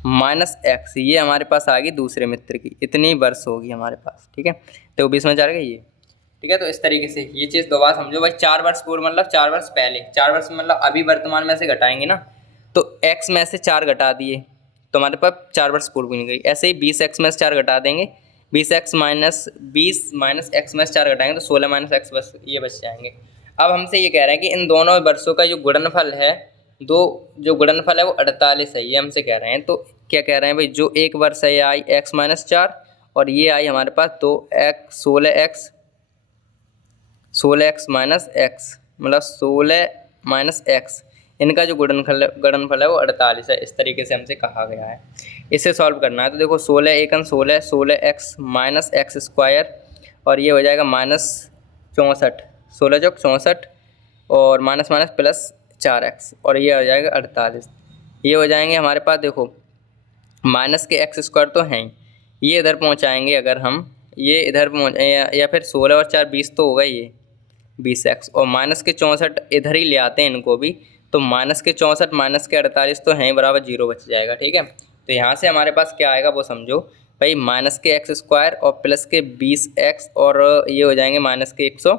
माइनस x, ये हमारे पास आ गई दूसरे मित्र की, इतनी वर्ष होगी हमारे पास, ठीक है। तो 20 में 4 गई ये, ठीक है। तो इस तरीके से ये चीज़ दोबारा समझो भाई, 4 वर्ष पूर्व मतलब 4 वर्ष पहले, 4 वर्ष मतलब अभी वर्तमान में से घटाएंगे ना, तो x में से 4 घटा दिए तो हमारे पास 4 वर्ष पूर्व बन गई। ऐसे ही 20x में से 4 घटा देंगे, 20 माइनस x में से 4 घटाएंगे तो 16 माइनस x बस ये बच जाएंगे। अब हमसे ये कह रहे हैं कि इन दोनों वर्षों का जो गुणनफल है, वो 48 है, ये हमसे कह रहे हैं। तो क्या कह रहे हैं भाई, जो एक वर्ष है ये आई x माइनस 4, और ये आई हमारे पास 16x माइनस x, मतलब 16 माइनस x, इनका जो गुणनफल है वो 48 है, इस तरीके से हमसे कहा गया है। इसे सॉल्व करना है, तो देखो 16 एकन 16 16x माइनस x स्क्वायर, और ये हो जाएगा माइनस 64, 16 चौक 64 और माइनस माइनस प्लस 4x और ये हो जाएगा 48। ये हो जाएंगे हमारे पास, देखो माइनस के एक्स स्क्वायर तो हैं ही, ये इधर पहुंचाएंगे अगर हम, ये इधर पहुँच या फिर 16 और 4 20 तो होगा ये 20x, और माइनस के 64 इधर ही ले आते हैं इनको भी, तो माइनस के 64 माइनस के 48 तो हैं बराबर 0 बच जाएगा। ठीक है, तो यहाँ से हमारे पास क्या आएगा वो समझो भाई, माइनस के एक्स स्क्वायर और प्लस के 20x और ये हो जाएंगे माइनस के 100,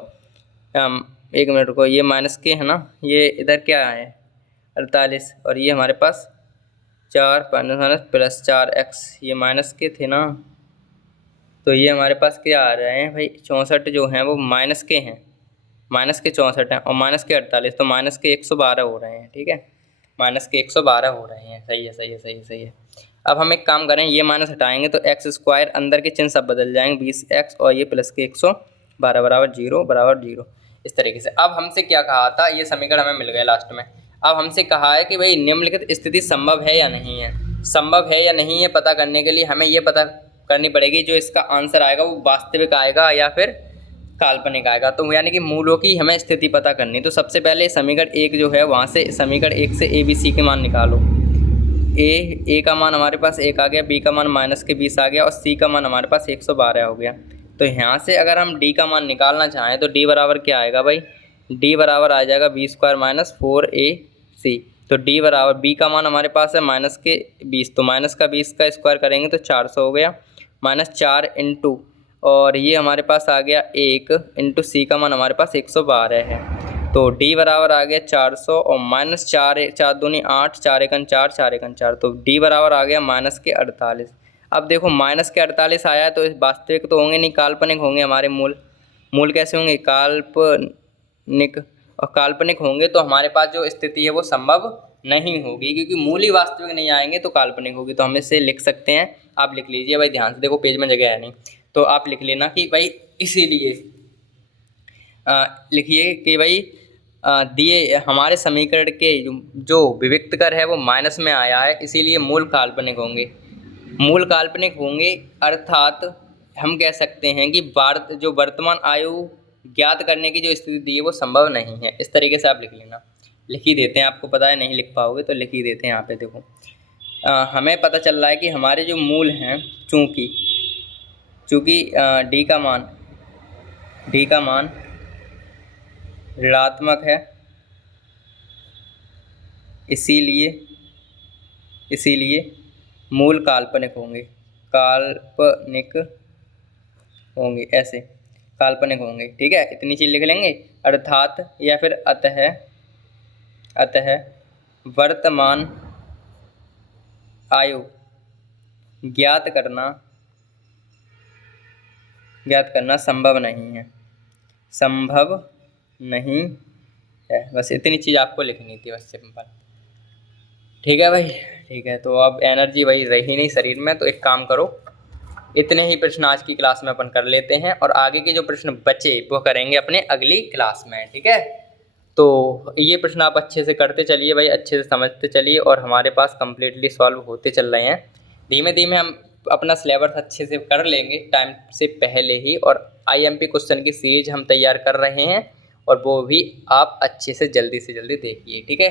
एक मिनट को, ये माइनस के है ना, ये इधर क्या है 48 और ये हमारे पास 4 माइनस प्लस 4x, ये माइनस के थे ना, तो ये हमारे पास क्या आ रहे हैं भाई 64 जो हैं वो माइनस के हैं, माइनस के 64 हैं और माइनस के 48, तो माइनस के 112 हो रहे हैं। ठीक है, माइनस के 112 हो रहे हैं। सही है सही है सही है सही है। अब हम एक काम करें, ये माइनस हटाएंगे तो एक्स स्क्वायर अंदर के चिन्ह सब बदल जाएंगे, 20x और ये प्लस के 112 बराबर 0 इस तरीके से। अब हमसे क्या कहा था, ये समीकरण हमें मिल गया लास्ट में। अब हमसे कहा है कि भाई निम्नलिखित स्थिति संभव है या नहीं है। संभव है या नहीं है पता करने के लिए हमें ये पता करनी पड़ेगी जो इसका आंसर आएगा वो वास्तविक आएगा या फिर काल्पनिक आएगा। तो यानी कि मूलों की हमें स्थिति पता करनी। तो सबसे पहले समीकरण 1 जो है वहाँ से समीकरण 1 से ए बी सी के मान निकालो। ए का मान हमारे पास 1 आ गया, बी का मान माइनस के 20 आ गया और सी का मान हमारे पास 112 हो गया। तो यहाँ से अगर हम डी का मान निकालना चाहें तो डी बराबर क्या आएगा भाई, डी बराबर आ जाएगा बी स्क्वायर माइनस 4ac। तो डी बराबर बी का मान हमारे पास है माइनस के 20, तो माइनस का 20 का स्क्वायर करेंगे तो 400 हो गया, माइनस 4 इंटू और ये हमारे पास आ गया 1 इंटू सी का मान हमारे पास 112 है। तो डी बराबर आ गया 400 और माइनस 4 दूनी 8, 4 एकन 4, 4 एकन 4, तो डी बराबर आ गया माइनस के 48। अब देखो माइनस के 48 आया है तो इस वास्तविक तो होंगे नहीं, काल्पनिक होंगे हमारे मूल। मूल कैसे होंगे, काल्पनिक, और काल्पनिक होंगे तो हमारे पास जो स्थिति है वो संभव नहीं होगी, क्योंकि मूल ही वास्तविक नहीं आएंगे तो काल्पनिक होगी। तो हम इसे लिख सकते हैं, आप लिख लीजिए भाई ध्यान से, देखो पेज में जगह है नहीं तो आप लिख लेना कि भाई इसीलिए लिखिए कि भाई दिए हमारे समीकरण के जो विविक्त कर है वो माइनस में आया है, इसीलिए मूल काल्पनिक होंगे। मूल काल्पनिक होंगे अर्थात हम कह सकते हैं कि जो वर्तमान आयु ज्ञात करने की जो स्थिति दी है वो संभव नहीं है। इस तरीके से आप लिख लेना, लिख ही देते हैं, आपको पता है नहीं लिख पाओगे तो लिख ही देते हैं। यहाँ पे देखो हमें पता चल रहा है कि हमारे जो मूल हैं, चूँकि डी का मान ऋणात्मक है, इसीलिए मूल काल्पनिक होंगे, ऐसे काल्पनिक होंगे। ठीक है, इतनी चीज़ लिख लेंगे, अर्थात या फिर अतः वर्तमान आयु ज्ञात करना संभव नहीं है। बस इतनी चीज़ आपको लिखनी थी, बस सिंपल। ठीक है भाई, ठीक है। तो अब एनर्जी वही रही नहीं शरीर में, तो एक काम करो, इतने ही प्रश्न आज की क्लास में अपन कर लेते हैं और आगे के जो प्रश्न बचे वो करेंगे अपने अगली क्लास में। ठीक है, तो ये प्रश्न आप अच्छे से करते चलिए भाई, अच्छे से समझते चलिए और हमारे पास कम्प्लीटली सॉल्व होते चल रहे हैं। धीमे धीमे हम अपना सिलेबस अच्छे से कर लेंगे टाइम से पहले ही, और IMP क्वेश्चन की सीरीज हम तैयार कर रहे हैं और वो भी आप अच्छे से जल्दी देखिए। ठीक है,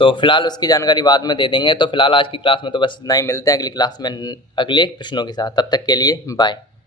तो फिलहाल उसकी जानकारी बाद में दे देंगे। तो फिलहाल आज की क्लास में तो बस इतना ही, मिलते हैं अगली क्लास में अगले प्रश्नों के साथ। तब तक के लिए बाय।